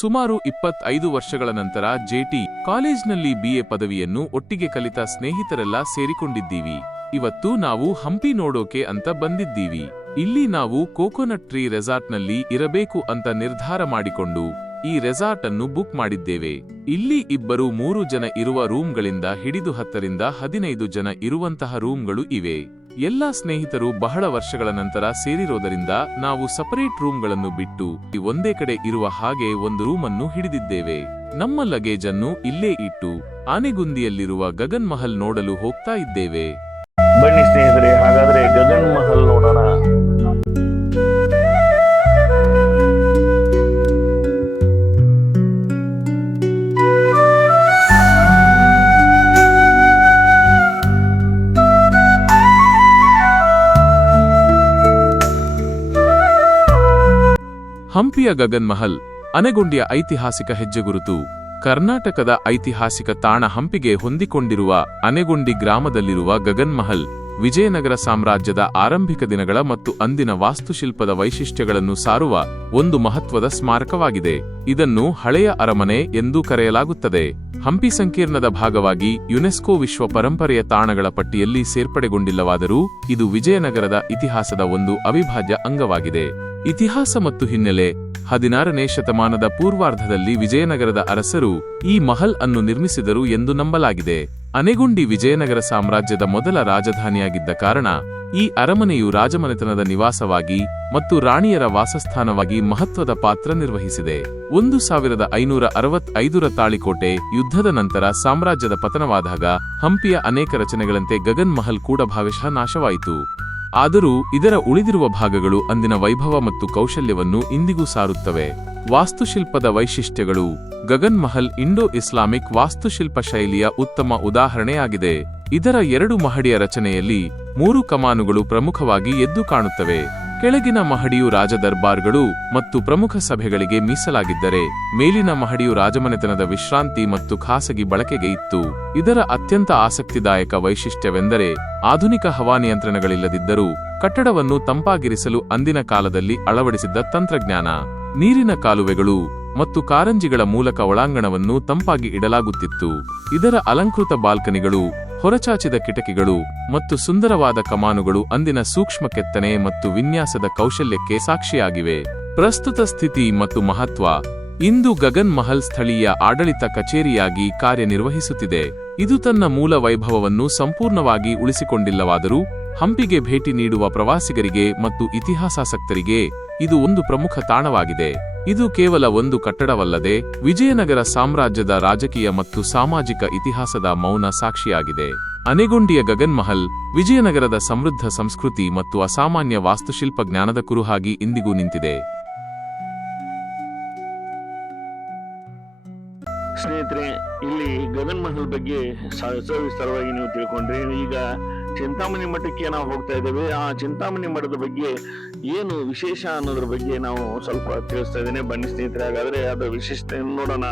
ಸುಮಾರು 25 ವರ್ಷಗಳ ನಂತರ ಜೆಟಿ ಕಾಲೇಜ್ನಲ್ಲಿ BA ಪದವಿಯನ್ನು ಒಟ್ಟಿಗೆ ಕಲಿತ ಸ್ನೇಹಿತರೆಲ್ಲ ಸೇರಿಕೊಂಡಿದ್ದೀವಿ. ಇವತ್ತು ನಾವು ಹಂಪಿ ನೋಡೋಕೆ ಅಂತ ಬಂದಿದ್ದೀವಿ. ಇಲ್ಲಿ ನಾವು ಕೋಕೋನಟ್ ಟ್ರೀ ರೆಸಾರ್ಟ್ನಲ್ಲಿ ಇರಬೇಕು ಅಂತ ನಿರ್ಧಾರ ಮಾಡಿಕೊಂಡು ಈ ರೆಸಾರ್ಟ್ ಅನ್ನು ಬುಕ್ ಮಾಡಿದ್ದೇವೆ. ಇಲ್ಲಿ ಇಬ್ಬರು 3 ಜನ ಇರುವ ರೂಮ್ಗಳಿಂದ ಹಿಡಿದು 10 ರಿಂದ 15 ಜನ ಇರುವಂತಹ ರೂಮ್ಗಳು ಇವೆ. ಎಲ್ಲ ಸ್ನೇಹಿತರು ಬಹಳ ವರ್ಷಗಳ ನಂತರ ಸೇರಿರೋದರಿಂದ ನಾವು ಸಪರೇಟ್ ರೂಮ್ಗಳನ್ನು ಬಿಟ್ಟು ಒಂದೇ ಕಡೆ ಇರುವ ಹಾಗೆ ಒಂದು ರೂಮ್ ಅನ್ನು ಹಿಡಿದಿದ್ದೇವೆ. ನಮ್ಮ ಲಗೇಜ್ ಅನ್ನು ಇಲ್ಲೇ ಇಟ್ಟು ಆನೆಗುಂದಿಯಲ್ಲಿರುವ ಗಗನ್ ಮಹಲ್ ನೋಡಲು ಹೋಗ್ತಾ ಇದ್ದೇವೆ. ಬನ್ನಿ ಸ್ನೇಹಿತರೆ, ಹಾಗಾದ್ರೆ ಗಗನ್ ಮಹಲ್ ನೋಡೋಣ. ಹಂಪಿಯ ಗಗನ್ ಮಹಲ್ ಆನೆಗುಂದಿಯ ಐತಿಹಾಸಿಕ ಹೆಜ್ಜೆಗುರುತು. ಕರ್ನಾಟಕದ ಐತಿಹಾಸಿಕ ತಾಣ ಹಂಪಿಗೆ ಹೊಂದಿಕೊಂಡಿರುವ ಆನೆಗುಂದಿ ಗ್ರಾಮದಲ್ಲಿರುವ ಗಗನ್ ಮಹಲ್ ವಿಜಯನಗರ ಸಾಮ್ರಾಜ್ಯದ ಆರಂಭಿಕ ದಿನಗಳ ಮತ್ತು ಅಂದಿನ ವಾಸ್ತುಶಿಲ್ಪದ ವೈಶಿಷ್ಟ್ಯಗಳನ್ನು ಸಾರುವ ಒಂದು ಮಹತ್ವದ ಸ್ಮಾರಕವಾಗಿದೆ. ಇದನ್ನು ಹಳೆಯ ಅರಮನೆ ಎಂದು ಕರೆಯಲಾಗುತ್ತದೆ. ಹಂಪಿ ಸಂಕೀರ್ಣದ ಭಾಗವಾಗಿ ಯುನೆಸ್ಕೋ ವಿಶ್ವ ಪರಂಪರೆಯ ತಾಣಗಳ ಪಟ್ಟಿಯಲ್ಲಿ ಸೇರ್ಪಡೆಗೊಂಡಿಲ್ಲವಾದರೂ ಇದು ವಿಜಯನಗರದ ಇತಿಹಾಸದ ಒಂದು ಅವಿಭಾಜ್ಯ ಅಂಗವಾಗಿದೆ. ಇತಿಹಾಸ ಮತ್ತು ಹಿನ್ನೆಲೆ 16ನೇ ಶತಮಾನದ ಪೂರ್ವಾರ್ಧದಲ್ಲಿ ವಿಜಯನಗರದ ಅರಸರು ಈ ಮಹಲ್ ಅನ್ನು ನಿರ್ಮಿಸಿದರು ಎಂದು ನಂಬಲಾಗಿದೆ. ಆನೆಗುಂದಿ ವಿಜಯನಗರ ಸಾಮ್ರಾಜ್ಯದ ಮೊದಲ ರಾಜಧಾನಿಯಾಗಿದ್ದ ಕಾರಣ ಈ ಅರಮನೆಯು ರಾಜಮನೆತನದ ನಿವಾಸವಾಗಿ ಮತ್ತು ರಾಣಿಯರ ವಾಸಸ್ಥಾನವಾಗಿ ಮಹತ್ವದ ಪಾತ್ರ ನಿರ್ವಹಿಸಿದೆ. 1565ರ ತಾಳಿಕೋಟೆ ಯುದ್ಧದ ನಂತರ ಸಾಮ್ರಾಜ್ಯದ ಪತನವಾದಾಗ ಹಂಪಿಯ ಅನೇಕ ರಚನೆಗಳಂತೆ ಗಗನ್ ಮಹಲ್ ಕೂಡ ಭಾಗಶಃ ನಾಶವಾಯಿತು. ಆದರೂ ಇದರ ಉಳಿದಿರುವ ಭಾಗಗಳು ಅಂದಿನ ವೈಭವ ಮತ್ತು ಕೌಶಲ್ಯವನ್ನು ಇಂದಿಗೂ ಸಾರುತ್ತವೆ. ವಾಸ್ತುಶಿಲ್ಪದ ವೈಶಿಷ್ಟ್ಯಗಳು. ಗಗನ್ ಮಹಲ್ ಇಂಡೋ ಇಸ್ಲಾಮಿಕ್ ವಾಸ್ತುಶಿಲ್ಪ ಶೈಲಿಯ ಉತ್ತಮ ಉದಾಹರಣೆಯಾಗಿದೆ. ಇದರ 2 ಮಹಡಿಯ ರಚನೆಯಲ್ಲಿ 3 ಕಮಾನುಗಳು ಪ್ರಮುಖವಾಗಿ ಎದ್ದು ಕಾಣುತ್ತವೆ. ಕೆಳಗಿನ ಮಹಡಿಯು ರಾಜದರ್ಬಾರ್ಗಳು ಮತ್ತು ಪ್ರಮುಖ ಸಭೆಗಳಿಗೆ ಮೀಸಲಾಗಿದ್ದರೆ ಮೇಲಿನ ಮಹಡಿಯು ರಾಜಮನೆತನದ ವಿಶ್ರಾಂತಿ ಮತ್ತು ಖಾಸಗಿ ಬಳಕೆಗೆ ಇತ್ತು. ಇದರ ಅತ್ಯಂತ ಆಸಕ್ತಿದಾಯಕ ವೈಶಿಷ್ಟ್ಯವೆಂದರೆ ಆಧುನಿಕ ಹವಾನಿಯಂತ್ರಣಗಳಿಲ್ಲದಿದ್ದರೂ ಕಟ್ಟಡವನ್ನು ತಂಪಾಗಿರಿಸಲು ಅಂದಿನ ಕಾಲದಲ್ಲಿ ಅಳವಡಿಸಿದ್ದ ತಂತ್ರಜ್ಞಾನ. ನೀರಿನ ಕಾಲುವೆಗಳು ಮತ್ತು ಕಾರಂಜಿಗಳ ಮೂಲಕ ಒಳಾಂಗಣವನ್ನು ತಂಪಾಗಿ ಇಡಲಾಗುತ್ತಿತ್ತು. ಇದರ ಅಲಂಕೃತ ಬಾಲ್ಕನಿಗಳು, ಹೊರಚಾಚಿದ ಕಿಟಕಿಗಳು ಮತ್ತು ಸುಂದರವಾದ ಕಮಾನುಗಳು ಅಂದಿನ ಸೂಕ್ಷ್ಮ ಕೆತ್ತನೆ ಮತ್ತು ವಿನ್ಯಾಸದ ಕೌಶಲ್ಯಕ್ಕೆ ಸಾಕ್ಷಿಯಾಗಿವೆ. ಪ್ರಸ್ತುತ ಸ್ಥಿತಿ ಮತ್ತು ಮಹತ್ವ. ಇಂದು ಗಗನ್ ಮಹಲ್ ಸ್ಥಳೀಯ ಆಡಳಿತ ಕಚೇರಿಯಾಗಿ ಕಾರ್ಯನಿರ್ವಹಿಸುತ್ತಿದೆ. ಇದು ತನ್ನ ಮೂಲ ವೈಭವವನ್ನು ಸಂಪೂರ್ಣವಾಗಿ ಉಳಿಸಿಕೊಂಡಿಲ್ಲವಾದರೂ ಹಂಪಿಗೆ ಭೇಟಿ ನೀಡುವ ಪ್ರವಾಸಿಗರಿಗೆ ಮತ್ತು ಇತಿಹಾಸಾಸಕ್ತರಿಗೆ ಇದು ಒಂದು ಪ್ರಮುಖ ತಾಣವಾಗಿದೆ. ಇದು ಕೇವಲ ಒಂದು ಕಟ್ಟಡವಲ್ಲದೆ ವಿಜಯನಗರ ಸಾಮ್ರಾಜ್ಯದ ರಾಜಕೀಯ ಮತ್ತು ಸಾಮಾಜಿಕ ಇತಿಹಾಸದ ಮೌನ ಸಾಕ್ಷಿಯಾಗಿದೆ. ಆನೆಗುಂದಿಯ ಗಗನ್ ಮಹಲ್ ವಿಜಯನಗರದ ಸಮೃದ್ಧ ಸಂಸ್ಕೃತಿ ಮತ್ತು ಅಸಾಮಾನ್ಯ ವಾಸ್ತುಶಿಲ್ಪ ಜ್ಞಾನದ ಕುರುಹಾಗಿ ಇಂದಿಗೂ ನಿಂತಿದೆ. ಸ್ನೇಹಿತರೆ, ಇಲ್ಲಿ ಗಗನ್ ಮಹಲ್ ಬಗ್ಗೆ ಸವಿಸ್ತಾರವಾಗಿ ನೀವು ತಿಳ್ಕೊಂಡ್ರಿ. ಈಗ ಚಿಂತಾಮಣಿ ಮಠಕ್ಕೆ ನಾವು ಹೋಗ್ತಾ ಇದ್ದೇವೆ. ಆ ಚಿಂತಾಮಣಿ ಮಠದ ಬಗ್ಗೆ ಏನು ವಿಶೇಷ ಅನ್ನೋದ್ರ ಬಗ್ಗೆ ನಾವು ಸ್ವಲ್ಪ ತಿಳಿಸ್ತಾ ಇದ್ದೇನೆ. ಬನ್ನಿ ಸ್ನೇಹಿತರೆ, ಹಾಗಾದ್ರೆ ಅದರ ವಿಶೇಷತೆ ನೋಡೋಣ.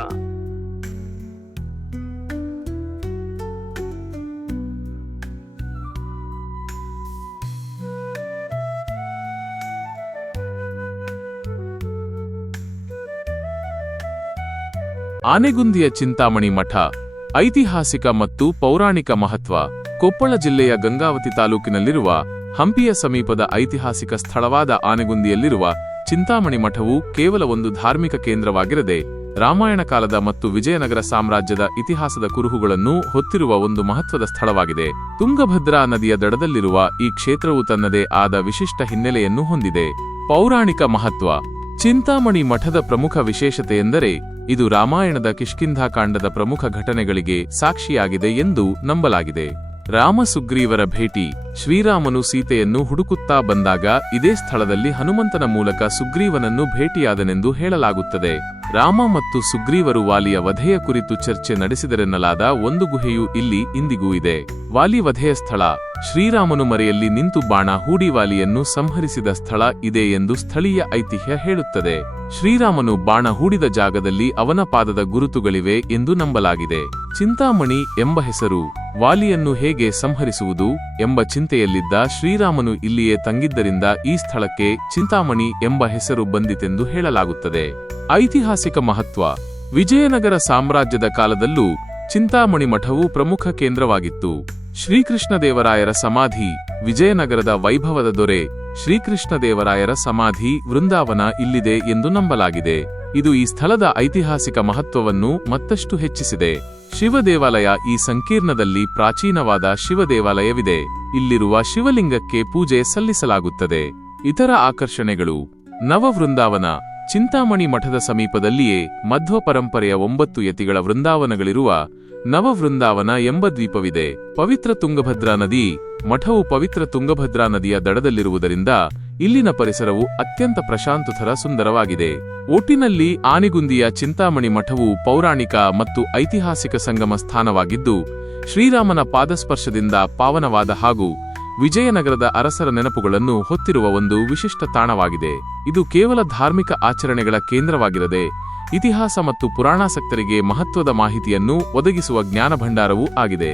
ಆನೆಗುಂದಿಯ ಚಿಂತಾಮಣಿ ಮಠ ಐತಿಹಾಸಿಕ ಮತ್ತು ಪೌರಾಣಿಕ ಮಹತ್ವ. ಕೊಪ್ಪಳ ಜಿಲ್ಲೆಯ ಗಂಗಾವತಿ ತಾಲೂಕಿನಲ್ಲಿರುವ ಹಂಪಿಯ ಸಮೀಪದ ಐತಿಹಾಸಿಕ ಸ್ಥಳವಾದ ಆನೆಗುಂದಿಯಲ್ಲಿರುವ ಚಿಂತಾಮಣಿ ಮಠವು ಕೇವಲ ಒಂದು ಧಾರ್ಮಿಕ ಕೇಂದ್ರವಾಗಿರದೆ ರಾಮಾಯಣ ಕಾಲದ ಮತ್ತು ವಿಜಯನಗರ ಸಾಮ್ರಾಜ್ಯದ ಇತಿಹಾಸದ ಕುರುಹುಗಳನ್ನು ಹೊತ್ತಿರುವ ಒಂದು ಮಹತ್ವದ ಸ್ಥಳವಾಗಿದೆ. ತುಂಗಭದ್ರಾ ನದಿಯ ದಡದಲ್ಲಿರುವ ಈ ಕ್ಷೇತ್ರವು ತನ್ನದೇ ಆದ ವಿಶಿಷ್ಟ ಹಿನ್ನೆಲೆಯನ್ನು ಹೊಂದಿದೆ. ಪೌರಾಣಿಕ ಮಹತ್ವ. ಚಿಂತಾಮಣಿ ಮಠದ ಪ್ರಮುಖ ವಿಶೇಷತೆಯೆಂದರೆ ಇದು ರಾಮಾಯಣದ ಕಿಷ್ಕಿಂಧಾಕಾಂಡದ ಪ್ರಮುಖ ಘಟನೆಗಳಿಗೆ ಸಾಕ್ಷಿಯಾಗಿದೆ ಎಂದು ನಂಬಲಾಗಿದೆ. ರಾಮ ಸುಗ್ರೀವರ ಭೇಟಿ. ಶ್ರೀರಾಮನು ಸೀತೆಯನ್ನು ಹುಡುಕುತ್ತಾ ಬಂದಾಗ ಇದೇ ಸ್ಥಳದಲ್ಲಿ ಹನುಮಂತನ ಮೂಲಕ ಸುಗ್ರೀವನನ್ನು ಭೇಟಿಯಾದನೆಂದು ಹೇಳಲಾಗುತ್ತದೆ. ರಾಮ ಮತ್ತು ಸುಗ್ರೀವರು ವಾಲಿಯ ವಧೆಯ ಕುರಿತು ಚರ್ಚೆ ನಡೆಸಿದರೆನ್ನಲಾದ ಒಂದು ಗುಹೆಯು ಇಲ್ಲಿ ಇಂದಿಗೂ ಇದೆ. ವಾಲಿ ವಧೆಯ ಸ್ಥಳ. ಶ್ರೀರಾಮನು ಮರೆಯಲ್ಲಿ ನಿಂತು ಬಾಣ ಹೂಡಿ ವಾಲಿಯನ್ನು ಸಂಹರಿಸಿದ ಸ್ಥಳ ಇದೆ ಎಂದು ಸ್ಥಳೀಯ ಐತಿಹ್ಯ ಹೇಳುತ್ತದೆ. ಶ್ರೀರಾಮನು ಬಾಣ ಹೂಡಿದ ಜಾಗದಲ್ಲಿ ಅವನ ಪಾದದ ಗುರುತುಗಳಿವೆ ಎಂದು ನಂಬಲಾಗಿದೆ. ಚಿಂತಾಮಣಿ ಎಂಬ ಹೆಸರು ವಾಲಿಯನ್ನು ಹೇಗೆ ಸಂಹರಿಸುವುದು ಎಂಬ ಚಿಂತೆಯಲ್ಲಿದ್ದ ಶ್ರೀರಾಮನು ಇಲ್ಲಿಯೇ ತಂಗಿದ್ದರಿಂದ ಈ ಸ್ಥಳಕ್ಕೆ ಚಿಂತಾಮಣಿ ಎಂಬ ಹೆಸರು ಬಂದಿತೆಂದು ಹೇಳಲಾಗುತ್ತದೆ. ಐತಿಹಾಸಿಕ ಮಹತ್ವ. ವಿಜಯನಗರ ಸಾಮ್ರಾಜ್ಯದ ಕಾಲದಲ್ಲೂ ಚಿಂತಾಮಣಿ ಮಠವು ಪ್ರಮುಖ ಕೇಂದ್ರವಾಗಿತ್ತು. ಶ್ರೀಕೃಷ್ಣದೇವರಾಯರ ಸಮಾಧಿ. ವಿಜಯನಗರದ ವೈಭವದ ದೊರೆ ಶ್ರೀಕೃಷ್ಣದೇವರಾಯರ ಸಮಾಧಿ ವೃಂದಾವನ ಇಲ್ಲಿದೆ ಎಂದು ನಂಬಲಾಗಿದೆ. ಇದು ಈ ಸ್ಥಳದ ಐತಿಹಾಸಿಕ ಮಹತ್ವವನ್ನು ಮತ್ತಷ್ಟು ಹೆಚ್ಚಿಸಿದೆ. ಶಿವ ದೇವಾಲಯ. ಈ ಸಂಕೀರ್ಣದಲ್ಲಿ ಪ್ರಾಚೀನವಾದ ಶಿವ ದೇವಾಲಯವಿದೆ. ಇಲ್ಲಿರುವ ಶಿವಲಿಂಗಕ್ಕೆ ಪೂಜೆ ಸಲ್ಲಿಸಲಾಗುತ್ತದೆ. ಇತರ ಆಕರ್ಷಣೆಗಳು. ನವವೃಂದಾವನ. ಚಿಂತಾಮಣಿ ಮಠದ ಸಮೀಪದಲ್ಲಿಯೇ ಮಧ್ವ ಪರಂಪರೆಯ 9 ಯತಿಗಳ ವೃಂದಾವನಗಳಿರುವ ನವವೃಂದಾವನ ಎಂಬ ದ್ವೀಪವಿದೆ. ಪವಿತ್ರ ತುಂಗಭದ್ರಾ ನದಿ. ಮಠವು ಪವಿತ್ರ ತುಂಗಭದ್ರಾ ನದಿಯ ದಡದಲ್ಲಿರುವುದರಿಂದ ಇಲ್ಲಿನ ಪರಿಸರವು ಅತ್ಯಂತ ಪ್ರಶಾಂತತರ ಸುಂದರವಾಗಿದೆ. ಒಟ್ಟಿನಲ್ಲಿ ಆನೆಗುಂದಿಯ ಚಿಂತಾಮಣಿ ಮಠವು ಪೌರಾಣಿಕ ಮತ್ತು ಐತಿಹಾಸಿಕ ಸಂಗಮ ಸ್ಥಾನವಾಗಿದ್ದು, ಶ್ರೀರಾಮನ ಪಾದಸ್ಪರ್ಶದಿಂದ ಪಾವನವಾದ ಹಾಗೂ ವಿಜಯನಗರದ ಅರಸರ ನೆನಪುಗಳನ್ನು ಹೊತ್ತಿರುವ ಒಂದು ವಿಶಿಷ್ಟ ತಾಣವಾಗಿದೆ. ಇದು ಕೇವಲ ಧಾರ್ಮಿಕ ಆಚರಣೆಗಳ ಕೇಂದ್ರವಾಗಿರದೆ ಇತಿಹಾಸ ಮತ್ತು ಪುರಾಣಾಸಕ್ತರಿಗೆ ಮಹತ್ವದ ಮಾಹಿತಿಯನ್ನು ಒದಗಿಸುವ ಜ್ಞಾನ ಭಂಡಾರವೂ ಆಗಿದೆ.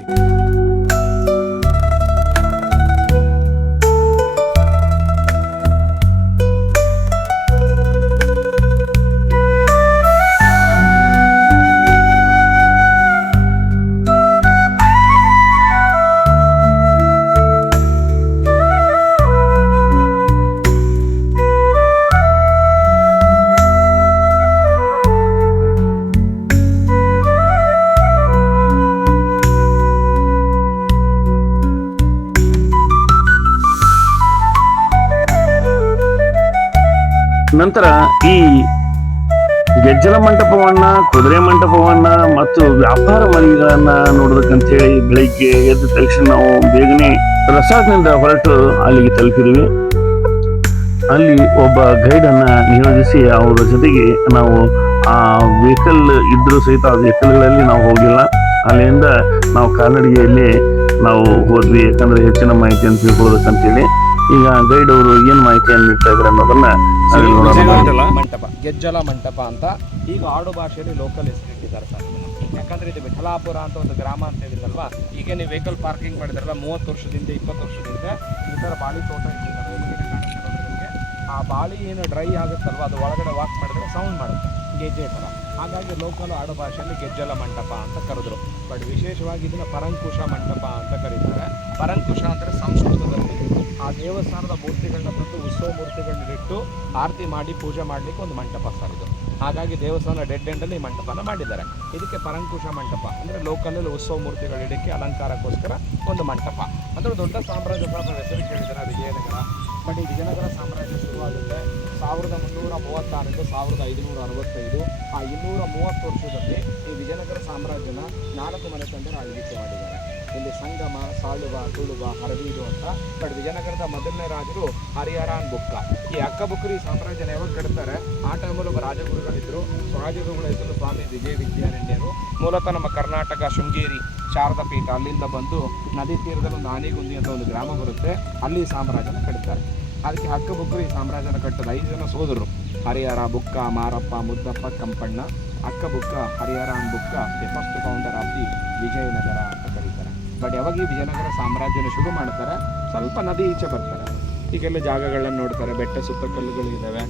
ನಂತರ ಈ ಗೆಜ್ಜಲ ಮಂಟಪವನ್ನ, ಕುದುರೆ ಮಂಟಪವನ್ನ ಮತ್ತು ವ್ಯಾಪಾರ ಮಳಿಗೆಗಳನ್ನ ನೋಡೋದಕ್ಕಂತ ಹೇಳಿ ಬೆಳಿಗ್ಗೆ ಎದ್ದ ತಕ್ಷಣ ನಾವು ಬೇಗನೆ ರೆಸಾರ್ಟ್ನಿಂದ ಹೊರಟು ಅಲ್ಲಿಗೆ ತಲುಪಿದ್ವಿ. ಅಲ್ಲಿ ಒಬ್ಬ ಗೈಡ್ ಅನ್ನ ನಿಯೋಜಿಸಿ ಅವರ ಜೊತೆಗೆ ನಾವು ಆ ವೆಹಿಕಲ್ ಇದ್ರೂ ಸಹಿತ ಆ ವೆಹಿಕಲ್ಗಳಲ್ಲಿ ನಾವು ಹೋಗಿಲ್ಲ. ಅಲ್ಲಿಂದ ನಾವು ಕಾಲ್ನಡಿಗೆಯಲ್ಲಿ ನಾವು ಹೋದ್ವಿ. ಯಾಕಂದ್ರೆ ಹೆಚ್ಚಿನ ಮಾಹಿತಿಯನ್ನು ತಿಳ್ಕೊಳ್ಳೋದಕ್ಕಂತೇಳಿ. ಈಗ ಗೈಡ್ ಅವರು ಏನ್ ಮಾಹಿತಿಯನ್ನು ನೀಡ್ತಾ ಇದ್ದಾರೆ ಅನ್ನೋದನ್ನ ಮಂಟಪ, ಗೆಜ್ಜಲ ಮಂಟಪ ಅಂತ ಈಗ ಆಡು ಭಾಷೆಯಲ್ಲಿ ಲೋಕಲ್ ಹೆಸರಿಟ್ಟಿದ್ದಾರೆ ಸರ್. ಯಾಕಂದ್ರೆ ಇದು ವಿಠಲಾಪುರ ಅಂತ ಒಂದು ಗ್ರಾಮ ಅಂತ ಹೇಳಿದ್ರಲ್ವಾ, ಈಗ ನೀವು ವೆಹಿಕಲ್ ಪಾರ್ಕಿಂಗ್ ಮಾಡಿದ್ರಲ್ಲ 30 ವರ್ಷದಿಂದ 20 ವರ್ಷದಿಂದ ಈ ಥರ ಬಾಳಿ ತೋಟ ಇಟ್ಟಿದ್ದಾರೆ. ಆ ಬಾಳಿ ಏನು ಡ್ರೈ ಆಗುತ್ತಲ್ವ, ಅದು ಒಳಗಡೆ ವಾಕ್ ಮಾಡಿದ್ರೆ ಸೌಂಡ್ ಮಾಡುತ್ತೆ ಗೆಜ್ಜೆ ಥರ. ಹಾಗಾಗಿ ಲೋಕಲ್ ಆಡು ಭಾಷೆಯಲ್ಲಿ ಗೆಜ್ಜಲ ಮಂಟಪ ಅಂತ ಕರೆದ್ರು. ಬಟ್ ವಿಶೇಷವಾಗಿ ಇದನ್ನ ಪರಂಕುಶ ಮಂಟಪ ಅಂತ ಕರೀತಾರೆ. ಪರಂಕುಶ ಅಂದರೆ ಸಂಸ್ಕೃತದಲ್ಲಿ ಆ ದೇವಸ್ಥಾನದ ಮೂರ್ತಿಗಳನ್ನ ತಂದು ಉತ್ಸವ ಮೂರ್ತಿಗಳನ್ನ ಇಟ್ಟು ಆರತಿ ಮಾಡಿ ಪೂಜೆ ಮಾಡಲಿಕ್ಕೆ ಒಂದು ಮಂಟಪ ಸರ್ ಇದು. ಹಾಗಾಗಿ ದೇವಸ್ಥಾನ ಡೆಡ್ ಎಂಡಲ್ಲಿ ಈ ಮಂಟಪನ ಮಾಡಿದ್ದಾರೆ. ಇದಕ್ಕೆ ಪರಂಕುಶ ಮಂಟಪ ಅಂದರೆ ಲೋಕಲಲ್ಲಿ ಉತ್ಸವ ಮೂರ್ತಿಗಳಿಡಕ್ಕೆ ಅಲಂಕಾರಕ್ಕೋಸ್ಕರ ಒಂದು ಮಂಟಪ. ಅಂದರೆ ದೊಡ್ಡ ಸಾಮ್ರಾಜ್ಯ ಹೆಸರು ಕೇಳಿದ್ದಾರೆ ವಿಜಯನಗರ. ಬಟ್ ಈ ವಿಜಯನಗರ ಸಾಮ್ರಾಜ್ಯ ಶುರುವಾಗುತ್ತೆ 1336 1565. ಆ 230 ವರ್ಷದಲ್ಲಿ ಈ ವಿಜಯನಗರ ಸಾಮ್ರಾಜ್ಯನ 4 ಮನೆತಂಡರು ಆಳ್ವಿಕೆ ಮಾಡಿದ್ದಾರೆ. ಇಲ್ಲಿ ಸಂಗಮ, ಸಾಳುವ, ತುಳುವ, ಹರವೀಡು ಅಂತ. ಬಟ್ ವಿಜಯನಗರದ ಮೊದಲನೇ ರಾಜರು ಹರಿಹರಾನ್ ಬುಕ್ಕ. ಈ ಅಕ್ಕಬುಕ್ಕರು ಈ ಸಾಮ್ರಾಜ್ಯನ ಯಾವಾಗ ಕಟ್ತಾರೆ ಆ ಟೈಮಲ್ಲಿ ಒಬ್ಬ ರಾಜಗುರುಗಳಿದ್ರು. ರಾಜಗುರುಗಳ ಹೆಸರು ಸ್ವಾಮಿ ವಿಜಯ ವಿದ್ಯಾರಣ್ಯರು. ಮೂಲತಃ ನಮ್ಮ ಕರ್ನಾಟಕ ಶೃಂಗೇರಿ ಶಾರದಾ ಪೀಠ ಅಲ್ಲಿಂದ ಬಂದು ನದಿ ತೀರದಲ್ಲಿ ಒಂದು ಆನೆಗುಂದಿ ಅಂತ ಒಂದು ಗ್ರಾಮ ಬರುತ್ತೆ, ಅಲ್ಲಿ ಸಾಮ್ರಾಜ್ಯನ ಕಟ್ತಾರೆ. ಅದಕ್ಕೆ ಅಕ್ಕಬುಕ್ಕರು ಈ ಸಾಮ್ರಾಜ್ಯನ ಕಟ್ಟದ 5 ಜನ ಸೋದರರು, ಹರಿಹರ, ಬುಕ್ಕ, ಮಾರಪ್ಪ, ಮುದ್ದಪ್ಪ, ಕಂಪಣ್ಣ. ಅಕ್ಕಬುಕ್ಕ, ಹರಿಹರಾನ್ Bukka the first founder of the Vijayanagara ಅಂತ ಕರೀತಾರೆ. ಬಟ್ ಯಾವಾಗ ಈ ವಿಜಯನಗರ ಸಾಮ್ರಾಜ್ಯನ ಶುರು ಮಾಡ್ತಾರೆ ಸ್ವಲ್ಪ ನದಿ ಈಚೆ ಬರ್ತಾರೆ. ಈಗೆಲ್ಲ ಜಾಗಗಳನ್ನ ನೋಡ್ತಾರೆ, ಬೆಟ್ಟ ಸುತ್ತ ಕಲ್ಲುಗಳು ಇದ್ದಾವೆ.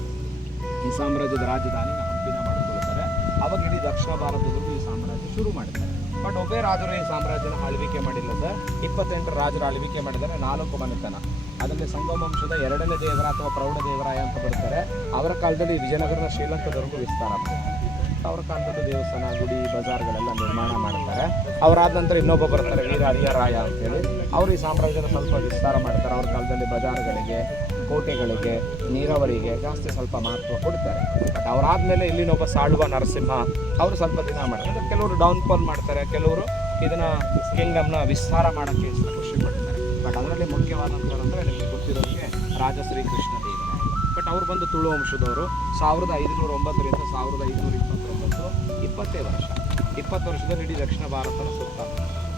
ಈ ಸಾಮ್ರಾಜ್ಯದ ರಾಜಧಾನಿ ಹಂಪಿನ ಮಾಡ್ಕೊಳ್ತಾರೆ. ಅವಾಗ ಇಡೀ ದಕ್ಷಿಣ ಭಾರತದಲ್ಲೂ ಈ ಸಾಮ್ರಾಜ್ಯ ಶುರು ಮಾಡ್ತಾರೆ. ಬಟ್ ಒಬ್ಬೇ ರಾಜರು ಈ ಸಾಮ್ರಾಜ್ಯನ ಆಳ್ವಿಕೆ ಮಾಡಿಲ್ಲ ಸರ್. 28 ರಾಜರು ಆಳ್ವಿಕೆ ಮಾಡಿದ್ದಾರೆ, 4 ಮನೆತನ. ಅದರಲ್ಲಿ ಸಂಗಮವಂಶದ 2ನೇ ದೇವರ ಅಥವಾ ಪ್ರೌಢ ದೇವರಾಯ ಅಂತ ಬರ್ತಾರೆ. ಅವರ ಕಾಲದಲ್ಲಿ ವಿಜಯನಗರದ ಶ್ರೀಲಂಕಾದವರೆಗೂ ವಿಸ್ತಾರ ಮಾಡ್ತಾರೆ. ಅವರ ಕಾಲದಲ್ಲಿ ದೇವಸ್ಥಾನ, ಗುಡಿ, ಬಜಾರ್ಗಳೆಲ್ಲ ನಿರ್ಮಾಣ ಮಾಡ್ತಾರೆ. ಅವರಾದ ನಂತರ ಇನ್ನೊಬ್ಬ ಬರ್ತಾರೆ ವೀರ ಹರಿಹರಾಯ ಅಂತೇಳಿ. ಅವರು ಈ ಸಾಮ್ರಾಜ್ಯದ ಸ್ವಲ್ಪ ವಿಸ್ತಾರ ಮಾಡ್ತಾರೆ. ಅವ್ರ ಕಾಲದಲ್ಲಿ ಬಜಾರ್ಗಳಿಗೆ, ಕೋಟೆಗಳಿಗೆ, ನೀರಾವರಿಗೆ ಜಾಸ್ತಿ ಸ್ವಲ್ಪ ಮಹತ್ವ ಕೊಡ್ತಾರೆ. ಬಟ್ ಅವರಾದ್ಮೇಲೆ ಇಲ್ಲಿನೊಬ್ಬ ಸಾಳುವ ನರಸಿಂಹ ಅವರು ಸ್ವಲ್ಪ ದಿನ ಮಾಡ್ತಾರೆ. ಕೆಲವರು ಡೌನ್ಫಾಲ್ ಮಾಡ್ತಾರೆ, ಕೆಲವರು ಇದನ್ನ ಕಿಂಗ್ಡಮ್ನ ವಿಸ್ತಾರ ಮಾಡೋಕ್ಕೆ ಖುಷಿ ಪಡ್ತಾರೆ. ಬಟ್ ಅದರಲ್ಲಿ ಮುಖ್ಯವಾದಂಥವ್ರು ಅಂದರೆ ನಿಮಗೆ ಗೊತ್ತಿರೋರಿಗೆ ರಾಜ ಶ್ರೀಕೃಷ್ಣ ದೇವರಾಯ. ಬಟ್ ಅವ್ರು ಬಂದು ತುಳು ವಂಶದವರು. 1509 ರಿಂದ 1529, 20 ವರ್ಷ. 20 ವರ್ಷದಲ್ಲಿ ಇಡೀ ದಕ್ಷಿಣ ಭಾರತದ ಸುತ್ತ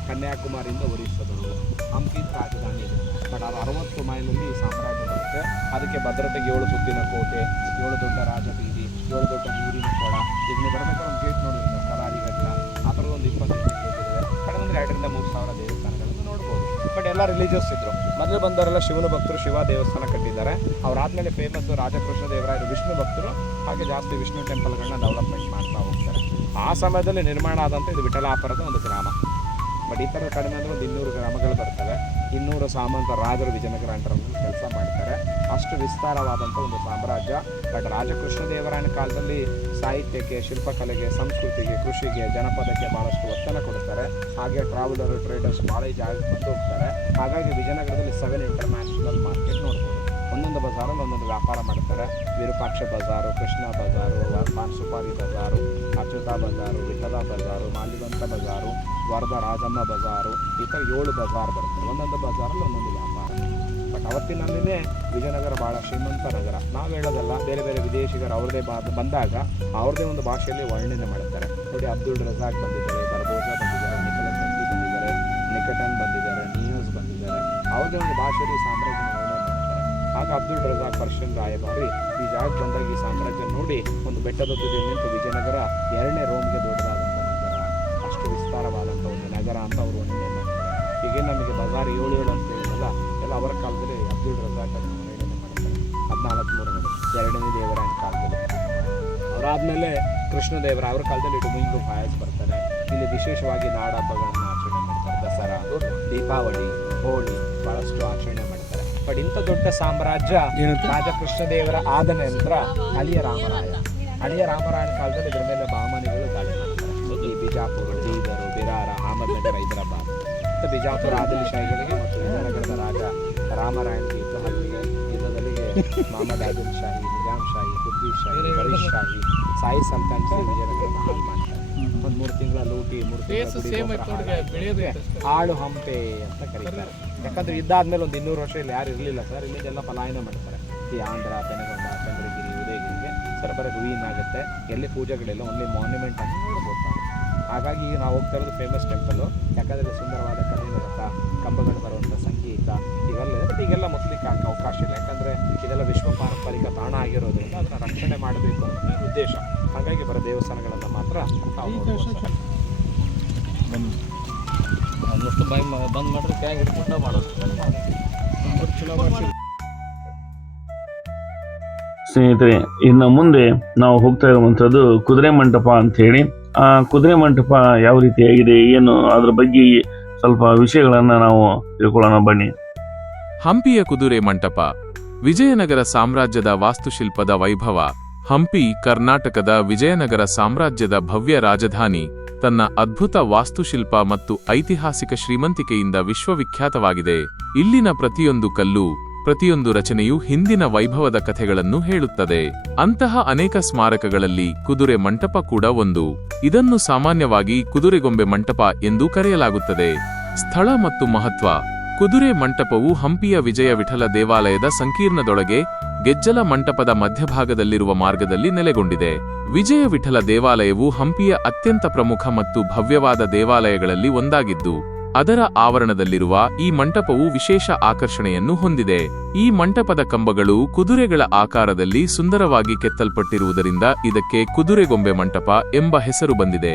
ಕನ್ಯಾಕುಮಾರಿಯಿಂದ ಒರಿಸ್ಸಾದವರೆಗೂ ಹಂಪಿ ರಾಜಧಾನಿ ಇದೆ. ಬಟ್ ಅದು 60 ಮೈಲಲ್ಲಿ ಸಾಮ್ರಾಜ್ಯ ಬರುತ್ತೆ. ಅದಕ್ಕೆ ಭದ್ರತೆಗೆ 7 ಸುತ್ತಿನ ಕೋಟೆ, 7 ದೊಡ್ಡ ರಾಜಬೀದಿ, 7 ದೊಡ್ಡ ನೀರಿನ ಕೊಳ. ಈಗ ನೀವು ಬರಬೇಕಾದ್ರೆ ಒಂದು ಗೇಟ್ ನೋಡಿದ್ರೆ ಸಲಾರಿ ಗಟ್ಟ ಆ ಥರದ ಒಂದು 20 ಗೇಟ್ ಇದೆ. ಕಳೆದಂದ್ರೆ 2 ರಿಂದ 3 ಸಾವಿರ ದೇವಸ್ಥಾನಗಳನ್ನು ನೋಡ್ಬೋದು. ಬಟ್ ಎಲ್ಲ ರಿಲಿಜಿಯಸ್ ಇದ್ರು. ಮೊದಲು ಬಂದವರೆಲ್ಲ ಶಿವನ ಭಕ್ತರು, ಶಿವ ದೇವಸ್ಥಾನ ಕಟ್ಟಿದ್ದಾರೆ. ಅವರಾದ್ಮೇಲೆ ಫೇಮಸ್ ರಾಜಕೃಷ್ಣ ದೇವರಾಯರು ವಿಷ್ಣು ಭಕ್ತರು, ಹಾಗೆ ಜಾಸ್ತಿ ವಿಷ್ಣು ಟೆಂಪಲ್ಗಳನ್ನ ಡೆವಲಪ್ಮೆಂಟ್ ಮಾಡ್ತಾ ಹೋಗ್ತಾರೆ. ಆ ಸಮಯದಲ್ಲಿ ನಿರ್ಮಾಣ ಆದಂಥ ಇದು ವಿಠಲಾಪುರದ ಒಂದು ಗ್ರಾಮ. ಬಟ್ ಈ ಥರ ಕಡಿಮೆ ಅಂದರೆ ಒಂದು 200 ಗ್ರಾಮಗಳು ಬರ್ತವೆ. 200 ಸಾಮಂತ ರಾಜರು ವಿಜಯನಗರ ಅಂಡರಲ್ಲಿ ಕೆಲಸ ಮಾಡ್ತಾರೆ. ಅಷ್ಟು ವಿಸ್ತಾರವಾದಂಥ ಒಂದು ಸಾಮ್ರಾಜ್ಯ. ಬಟ್ ರಾಜಕೃಷ್ಣ ದೇವರಾಯನ ಕಾಲದಲ್ಲಿ ಸಾಹಿತ್ಯಕ್ಕೆ, ಶಿಲ್ಪಕಲೆಗೆ, ಸಂಸ್ಕೃತಿಗೆ, ಕೃಷಿಗೆ, ಜನಪದಕ್ಕೆ ಭಾಳಷ್ಟು ಒತ್ತನ್ನು ಕೊಡ್ತಾರೆ. ಹಾಗೆ ಟ್ರಾವೆಲರು, ಟ್ರೇಡರ್ಸ್ ಭಾಳ ಈ ಜಾಗಕ್ಕೆ ಬಂದು ಹೋಗ್ತಾರೆ. ಹಾಗಾಗಿ ವಿಜಯನಗರದಲ್ಲಿ 7 ಇಂಟರ್ನ್ಯಾಷನಲ್ ಮಾರ್ಕೆಟ್ ನೋಡ್ಬೋದು. ಒಂದೊಂದು ಬಜಾರಲ್ಲಿ ಒಂದೊಂದು ವ್ಯಾಪಾರ ಮಾಡ್ತಾರೆ. ವಿರೂಪಾಕ್ಷ ಬಜಾರು, ಕೃಷ್ಣ ಬಜಾರು, ಪಾನ್ ಸುಪಾರಿ ಬಜಾರು, ಅಚ್ಯುತ ಬಜಾರು, ವಿಠಲ ಬಜಾರು, ಮಾಲಿವಂತ ಬಜಾರು, ವರದ ರಾಜಮ್ಮ ಬಜಾರು, ಈ ಥರ 7 ಬಜಾರ್ ಬರ್ತವೆ. ಒಂದೊಂದು ಬಜಾರಲ್ಲಿ ಒಂದೊಂದು ವ್ಯಾಪಾರ. ಬಟ್ ಅವತ್ತಿನಲ್ಲಿನೇ ವಿಜಯನಗರ ಭಾಳ ಶ್ರೀಮಂತ ನಗರ. ನಾವು ಹೇಳೋದಲ್ಲ, ಬೇರೆ ಬೇರೆ ವಿದೇಶಿಗರು ಅವ್ರದ್ದೇ ಬಂದಾಗ ಅವ್ರದ್ದೇ ಒಂದು ಭಾಷೆಯಲ್ಲಿ ವರ್ಣನೆ ಮಾಡ್ತಾರೆ. ನೋಡಿ, ಅಬ್ದುಲ್ ರಜಾಕ್ ಬಂದಿದ್ದಾರೆ, ಬರ್ಬೋಜಾ ಬಂದಿದ್ದಾರೆ, ನಿಕೋಲಸ್ ಸೆಂಟಿ ಬಂದಿದ್ದಾರೆ, ನಿಕಟನ್ ಬಂದಿದ್ದಾರೆ, ನಿಯೋಸ್ ಬಂದಿದ್ದಾರೆ. ಅವ್ರದ್ದೇ ಒಂದು ಭಾಷೆಯಲ್ಲಿ ಸಾಮ್ರಾಜ್ಯ ವರ್ಣನೆ ಮಾಡ್ತಾರೆ. ಆಗ ಅಬ್ದುಲ್ ರಜಾಕ್ ಪರ್ಷಿಯನ್ ರಾಯಭಾರಿ ಈ ಜಾಗಕ್ಕೆ ಬಂದಾಗ ಈ ಸಾಮ್ರಾಜ್ಯ ನೋಡಿ ಒಂದು ಬೆಟ್ಟದ ತುದಿಯಲ್ಲಿ ನಿಂತು ವಿಜಯನಗರ 2ನೇ ರೋಮ್ಗೆ ದೊಡ್ಡದಾದಂಥ ನಗರ, ಅಷ್ಟು ವಿಸ್ತಾರವಾದಂಥ ಒಂದು ನಗರ ಅಂತ ಅವರು ವರ್ಣನೆ ಮಾಡ್ತಾರೆ. ಹೀಗೆ ನಮಗೆ ಬಜಾರ್ 7 ಅಂತ ಹೇಳಿದಲ್ಲ, ಎಲ್ಲ ಅವರ ಕಾಲದಲ್ಲಿ ಅಬ್ದುಲ್ ರಜಾಕ್ ಅದನ್ನು ವರ್ಣನೆ ಮಾಡ್ತಾರೆ. 1400 2ನೇ ದೇವರಾಯನ ಕಾಲದಲ್ಲಿ. ಅವರಾದಮೇಲೆ ಕೃಷ್ಣದೇವರ ಅವ್ರ ಕಾಲದಲ್ಲಿ ಡುಮಿಂಗು ಫಾಯಸ್ ಬರ್ತಾರೆ. ಇಲ್ಲಿ ವಿಶೇಷವಾಗಿ ನಾಡ ಹಬ್ಬಗಳನ್ನು ಆಚರಣೆ ಮಾಡ್ತಾರೆ. ದಸರಾ, ದೀಪಾವಳಿ, ಹೋಳಿ ಭಾಳಷ್ಟು ಆಚರಣೆ ಮಾಡ್ತಾರೆ. ಬಟ್ ಇಂಥ ದೊಡ್ಡ ಸಾಮ್ರಾಜ್ಯ ರಾಜ ಕೃಷ್ಣದೇವರ ಆದ ನಂತರ ಅಳಿಯ ರಾಮರಾಯನ ಕಾಲದಲ್ಲಿ ಇದರ ಮೇಲೆ ಬಾಮನಿಗಳು ದಾಳಿ ಮಾಡ್ತಾರೆ. ಈ ಬಿಜಾಪುರ, ಬೀದರು, ಬಿರಾರ, ಅಹಮದ್ನಗರ, ಹೈದರಾಬಾದ್ ಮತ್ತು ಬಿಜಾಪುರ ಆದಿಲ್ ಶಾಹಿಗಳಿಗೆ ಮತ್ತು ವಿಜಯನಗರದ ರಾಜ ರಾಮರಾಯನಿಗೆ ಯುದ್ಧದಲ್ಲಿಗೆ ಮಹಮ್ಮದ್ ಆದಿಲ್ ಶಾಹಿ, ನಿಜಾಂ ಶಾಹಿ, ಕುದ್ಬೀರ್ ಶಾಹಿ, ಬರೀಶ್ ಶಾಹಿ, ಸಾಯಿ ಸಲ್ತಾನ್ ವಿಜಯನಗರದ ಹಾಳು ಮಾಡ್ತಾರೆ. ಒಂದು 3 ತಿಂಗಳ ಲೂಟಿ, 3 ತಿಂಗಳ ಆಳು ಹಂಪೆ ಅಂತ ಕರೀತಾರೆ. ಯಾಕಂದ್ರೆ ಇದಾದ್ಮೇಲೆ ಒಂದು 200 ವರ್ಷ ಇಲ್ಲಿ ಯಾರು ಇರಲಿಲ್ಲ ಸರ್. ಇಲ್ಲಿದೆಲ್ಲ ಪಲಾಯನ ಮಾಡ್ತಾರೆ. ಈ ಆಂಧ್ರ, ಪೆನಗೊಂಡ, ಚಂದ್ರಗಿರಿ, ಉದಯಗಿರಿಗೆ ಬರೀ ರೂಯಿನ್ ಆಗುತ್ತೆ. ಎಲ್ಲಿ ಪೂಜೆಗಳಿಲ್ಲ, ಓನ್ಲಿ ಮಾನ್ಯುಮೆಂಟ್ ಅಂತ ನೋಡ್ಬೋದು. ಹಾಗಾಗಿ ಈಗ ನಾವು ಹೋಗ್ತಾ ಇರೋದು ಫೇಮಸ್ ಟೆಂಪಲ್ಲು. ಯಾಕಂದರೆ ಸುಂದರವಾದ ಕಲ್ಲಿನ ರಥ, ಕಂಬಗಳು ಬರುವಂಥ ಸಂಗೀತ ಇವೆಲ್ಲ ಇದೆ. ಬಟ್ ಈಗೆಲ್ಲ ಮುಸ್ಲಿಕ್ಕೆ ಅವಕಾಶ ಇಲ್ಲ. ಯಾಕಂದರೆ ಇದೆಲ್ಲ ವಿಶ್ವ ಪಾರಂಪರಿಕ ತಾಣ ಆಗಿರೋದ್ರಿಂದ ಅದನ್ನು ರಕ್ಷಣೆ ಮಾಡಬೇಕು ಅನ್ನೋ ಉದ್ದೇಶ. ಹಾಗಾಗಿ ಬರೋ ದೇವಸ್ಥಾನಗಳನ್ನು ಮಾತ್ರ ನಾವು ನೋಡ್ಬೋದು. ಆಲ್ಮೋಸ್ಟ್ ಬಂದ್ ಮಾಡ್ರೆ ಕ್ಯಾಗ್ ಹಿಡ್ಕೊಂಡು ಮಾಡೋದು. ಸ್ನೇಹಿತರೆ, ಇನ್ನು ಮುಂದೆ ನಾವು ಹೋಗ್ತಾ ಇರುವಂಥದ್ದು ಕುದುರೆ ಮಂಟಪ ಅಂತ ಹೇಳಿ. ಆ ಕುದುರೆ ಮಂಟಪ ಯಾವ ರೀತಿಯಾಗಿದೆ, ಏನು ಅದ್ರ ಬಗ್ಗೆ ಸ್ವಲ್ಪ ವಿಷಯಗಳನ್ನು ನಾವು ತಿಳ್ಕೊಳ್ಳೋಣ ಬನ್ನಿ. ಹಂಪಿಯ ಕುದುರೆ ಮಂಟಪ ವಿಜಯನಗರ ಸಾಮ್ರಾಜ್ಯದ ವಾಸ್ತುಶಿಲ್ಪದ ವೈಭವ. ಹಂಪಿ ಕರ್ನಾಟಕದ ವಿಜಯನಗರ ಸಾಮ್ರಾಜ್ಯದ ಭವ್ಯ ರಾಜಧಾನಿ. ತನ್ನ ಅದ್ಭುತ ವಾಸ್ತುಶಿಲ್ಪ ಮತ್ತು ಐತಿಹಾಸಿಕ ಶ್ರೀಮಂತಿಕೆಯಿಂದ ವಿಶ್ವವಿಖ್ಯಾತವಾಗಿದೆ. ಇಲ್ಲಿನ ಪ್ರತಿಯೊಂದು ಕಲ್ಲು, ಪ್ರತಿಯೊಂದು ರಚನೆಯು ಹಿಂದಿನ ವೈಭವದ ಕಥೆಗಳನ್ನು ಹೇಳುತ್ತದೆ. ಅಂತಹ ಅನೇಕ ಸ್ಮಾರಕಗಳಲ್ಲಿ ಕುದುರೆ ಮಂಟಪ ಕೂಡ ಒಂದು. ಇದನ್ನು ಸಾಮಾನ್ಯವಾಗಿ ಕುದುರೆಗೊಂಬೆ ಮಂಟಪ ಎಂದು ಕರೆಯಲಾಗುತ್ತದೆ. ಸ್ಥಳ ಮತ್ತು ಮಹತ್ವ. ಕುದುರೆ ಮಂಟಪವು ಹಂಪಿಯ ವಿಜಯ ವಿಠಲ ದೇವಾಲಯದ ಸಂಕೀರ್ಣದೊಳಗೆ ಗೆಜ್ಜಲ ಮಂಟಪದ ಮಧ್ಯಭಾಗದಲ್ಲಿರುವ ಮಾರ್ಗದಲ್ಲಿ ನೆಲೆಗೊಂಡಿದೆ. ವಿಜಯ ವಿಠಲ ದೇವಾಲಯವು ಹಂಪಿಯ ಅತ್ಯಂತ ಪ್ರಮುಖ ಮತ್ತು ಭವ್ಯವಾದ ದೇವಾಲಯಗಳಲ್ಲಿ ಒಂದಾಗಿದ್ದು, ಅದರ ಆವರಣದಲ್ಲಿರುವ ಈ ಮಂಟಪವು ವಿಶೇಷ ಆಕರ್ಷಣೆಯನ್ನು ಹೊಂದಿದೆ. ಈ ಮಂಟಪದ ಕಂಬಗಳು ಕುದುರೆಗಳ ಆಕಾರದಲ್ಲಿ ಸುಂದರವಾಗಿ ಕೆತ್ತಲ್ಪಟ್ಟಿರುವುದರಿಂದ ಇದಕ್ಕೆ ಕುದುರೆಗೊಂಬೆ ಮಂಟಪ ಎಂಬ ಹೆಸರು ಬಂದಿದೆ.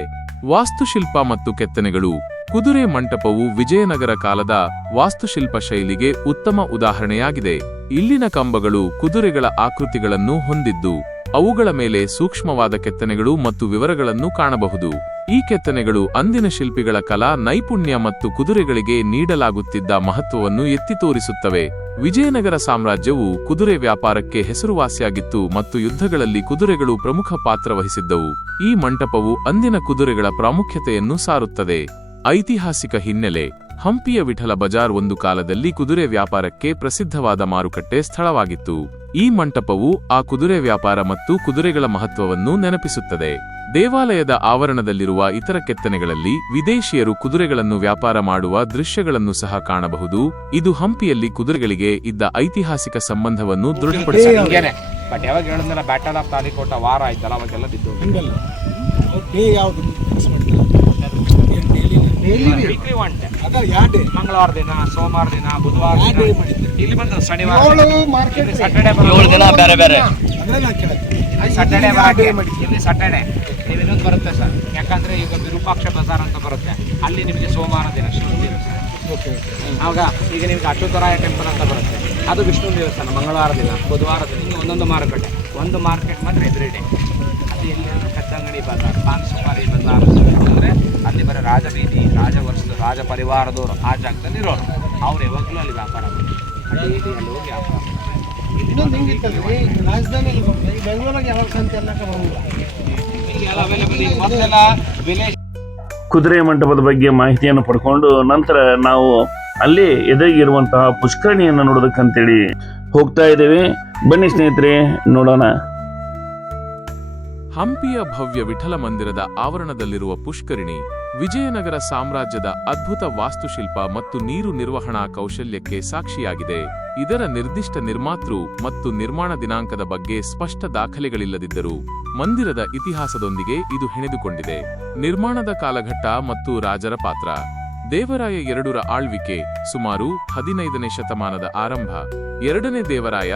ವಾಸ್ತುಶಿಲ್ಪ ಮತ್ತು ಕೆತ್ತನೆಗಳು. ಕುದುರೆ ಮಂಟಪವು ವಿಜಯನಗರ ಕಾಲದ ವಾಸ್ತುಶಿಲ್ಪ ಶೈಲಿಗೆ ಉತ್ತಮ ಉದಾಹರಣೆಯಾಗಿದೆ. ಇಲ್ಲಿನ ಕಂಬಗಳು ಕುದುರೆಗಳ ಆಕೃತಿಗಳನ್ನು ಹೊಂದಿದ್ದು, ಅವುಗಳ ಮೇಲೆ ಸೂಕ್ಷ್ಮವಾದ ಕೆತ್ತನೆಗಳು ಮತ್ತು ವಿವರಗಳನ್ನು ಕಾಣಬಹುದು. ಈ ಕೆತ್ತನೆಗಳು ಅಂದಿನ ಶಿಲ್ಪಿಗಳ ಕಲಾ ನೈಪುಣ್ಯ ಮತ್ತು ಕುದುರೆಗಳಿಗೆ ನೀಡಲಾಗುತ್ತಿದ್ದ ಮಹತ್ವವನ್ನು ಎತ್ತಿ ತೋರಿಸುತ್ತವೆ. ವಿಜಯನಗರ ಸಾಮ್ರಾಜ್ಯವು ಕುದುರೆ ವ್ಯಾಪಾರಕ್ಕೆ ಹೆಸರುವಾಸಿಯಾಗಿತ್ತು ಮತ್ತು ಯುದ್ಧಗಳಲ್ಲಿ ಕುದುರೆಗಳು ಪ್ರಮುಖ ಪಾತ್ರ ವಹಿಸಿದ್ದವು. ಈ ಮಂಟಪವು ಅಂದಿನ ಕುದುರೆಗಳ ಪ್ರಾಮುಖ್ಯತೆಯನ್ನು ಸಾರುತ್ತದೆ. ಐತಿಹಾಸಿಕ ಹಿನ್ನೆಲೆ. ಹಂಪಿಯ ವಿಠಲ ಬಜಾರ್ ಒಂದು ಕಾಲದಲ್ಲಿ ಕುದುರೆ ವ್ಯಾಪಾರಕ್ಕೆ ಪ್ರಸಿದ್ಧವಾದ ಮಾರುಕಟ್ಟೆ ಸ್ಥಳವಾಗಿತ್ತು. ಈ ಮಂಟಪವು ಆ ಕುದುರೆ ವ್ಯಾಪಾರ ಮತ್ತು ಕುದುರೆಗಳ ಮಹತ್ವವನ್ನು ನೆನಪಿಸುತ್ತದೆ. ದೇವಾಲಯದ ಆವರಣದಲ್ಲಿರುವ ಇತರ ಕೆತ್ತನೆಗಳಲ್ಲಿ ವಿದೇಶಿಯರು ಕುದುರೆಗಳನ್ನು ವ್ಯಾಪಾರ ಮಾಡುವ ದೃಶ್ಯಗಳನ್ನು ಸಹ ಕಾಣಬಹುದು. ಇದು ಹಂಪಿಯಲ್ಲಿ ಕುದುರೆಗಳಿಗೆ ಇದ್ದ ಐತಿಹಾಸಿಕ ಸಂಬಂಧವನ್ನು ದೃಢಪಡಿಸುತ್ತದೆ. ಬಟ್ ಯಾವಾಗ ಹೇಳಿದ್ನಲ್ಲ, ಬ್ಯಾಟಲ್ ಆಫ್ ತಾಲಿಕೋಟ ವಾರ ಆಯ್ತಲ್ಲ, ಅವಾಗೆಲ್ಲ ಬಿದ್ದು ಮಂಗಳವಾರ ದಿನ, ಸೋಮವಾರ ದಿನ, ಬುಧವಾರ ಇಲ್ಲಿ ಬಂದು ಶನಿವಾರ, ಸ್ಯಾಟರ್ಡೆ ಬೇರೆ ಬೇರೆ, ಇಲ್ಲಿ ಸ್ಯಾಟರ್ಡೆ ನೀವು ಇನ್ನೊಂದು ಬರುತ್ತೆ ಸರ್. ಯಾಕಂದ್ರೆ ಈಗ ವಿರೂಪಾಕ್ಷ ಬಜಾರ್ ಅಂತ ಬರುತ್ತೆ, ಅಲ್ಲಿ ನಿಮಗೆ ಸೋಮವಾರ ದಿನ ಶುರು ಇರುತ್ತೆ. ಆವಾಗ ಈಗ ನಿಮ್ಗೆ ಅಶ್ವತ್ಥರಾಯ ಟೆಂಪಲ್ ಅಂತ ಬರುತ್ತೆ, ಅದು ವಿಷ್ಣು ದೇವಸ್ಥಾನ. ಮಂಗಳವಾರ ದಿನ, ಬುಧವಾರ ದಿನ ಹಿಂಗೆ ಒಂದೊಂದು ಮಾರುಕಟ್ಟೆ. ಒಂದು ಮಾರ್ಕೆಟ್ ಮಾತ್ರ ಎವ್ರಿಡೇ. ಅದು ಎಲ್ಲಿ ಅಂದರೆ ಕಚ್ಚಂಗಡಿ ಬಜಾರ್, ಪಾನ್ ಸುಪಾರಿ ಬಜಾರ್ ಅಂದರೆ ಅಲ್ಲಿ ಬರೋ ರಾಜಬೀದಿ, ರಾಜವರ್ಷದ ರಾಜ ಪರಿವಾರದವರು ಆ ಜಾಗದಲ್ಲಿ ಇರೋರು. ಅವ್ರು ಯಾವಾಗಲೂ ಅಲ್ಲಿ ವ್ಯಾಪಾರ ಮಾಡ್ತಾರೆ. ಅಲ್ಲಿ ಹೋಗಿ ವ್ಯಾಪಾರ ಮಾಡ್ತಾರೆ. ಇನ್ನೊಂದು ಹೆಂಗಿರ್ತದೆ, ರಾಜಧಾನಿಯಲ್ಲಿ ಬೆಂಗಳೂರಾಗ ಯಾವಾಗ ಸಂತೆ ಅನ್ನಕ್ಕೆ ಬರೋಲ್ಲ. ಎಲ್ಲ ಅವೈಲೇಬಲ್. ಈಗ ಮೊದಲೆಲ್ಲ ವಿಲೇಜ್ ಕುದುರೆ ಮಂಟಪದ ಬಗ್ಗೆ ಮಾಹಿತಿಯನ್ನು ಪಡ್ಕೊಂಡು ನಂತರ ನಾವು ಅಲ್ಲಿ ಎದುರಿಗಿರುವಂತಹ ಪುಷ್ಕರಣಿಯನ್ನು ನೋಡೋದಕ್ಕಂತೇಳಿ ಹೋಗ್ತಾ ಇದ್ದೇವೆ. ಬನ್ನಿ ಸ್ನೇಹಿತರೆ, ನೋಡೋಣ. ಹಂಪಿಯ ಭವ್ಯ ವಿಠಲ ಮಂದಿರದ ಆವರಣದಲ್ಲಿರುವ ಪುಷ್ಕರಿಣಿ ವಿಜಯನಗರ ಸಾಮ್ರಾಜ್ಯದ ಅದ್ಭುತ ವಾಸ್ತುಶಿಲ್ಪ ಮತ್ತು ನೀರು ನಿರ್ವಹಣಾ ಕೌಶಲ್ಯಕ್ಕೆ ಸಾಕ್ಷಿಯಾಗಿದೆ. ಇದರ ನಿರ್ದಿಷ್ಟ ನಿರ್ಮಾತೃ ಮತ್ತು ನಿರ್ಮಾಣ ದಿನಾಂಕದ ಬಗ್ಗೆ ಸ್ಪಷ್ಟ ದಾಖಲೆಗಳಿಲ್ಲದಿದ್ದರೂ ಮಂದಿರದ ಇತಿಹಾಸದೊಂದಿಗೆ ಇದು ಹೆಣೆದುಕೊಂಡಿದೆ. ನಿರ್ಮಾಣದ ಕಾಲಘಟ್ಟ ಮತ್ತು ರಾಜರ ಪಾತ್ರ. ದೇವರಾಯ ಎರಡರ ಆಳ್ವಿಕೆ ಸುಮಾರು 15ನೇ ಶತಮಾನದ ಆರಂಭ. ಎರಡನೇ ದೇವರಾಯ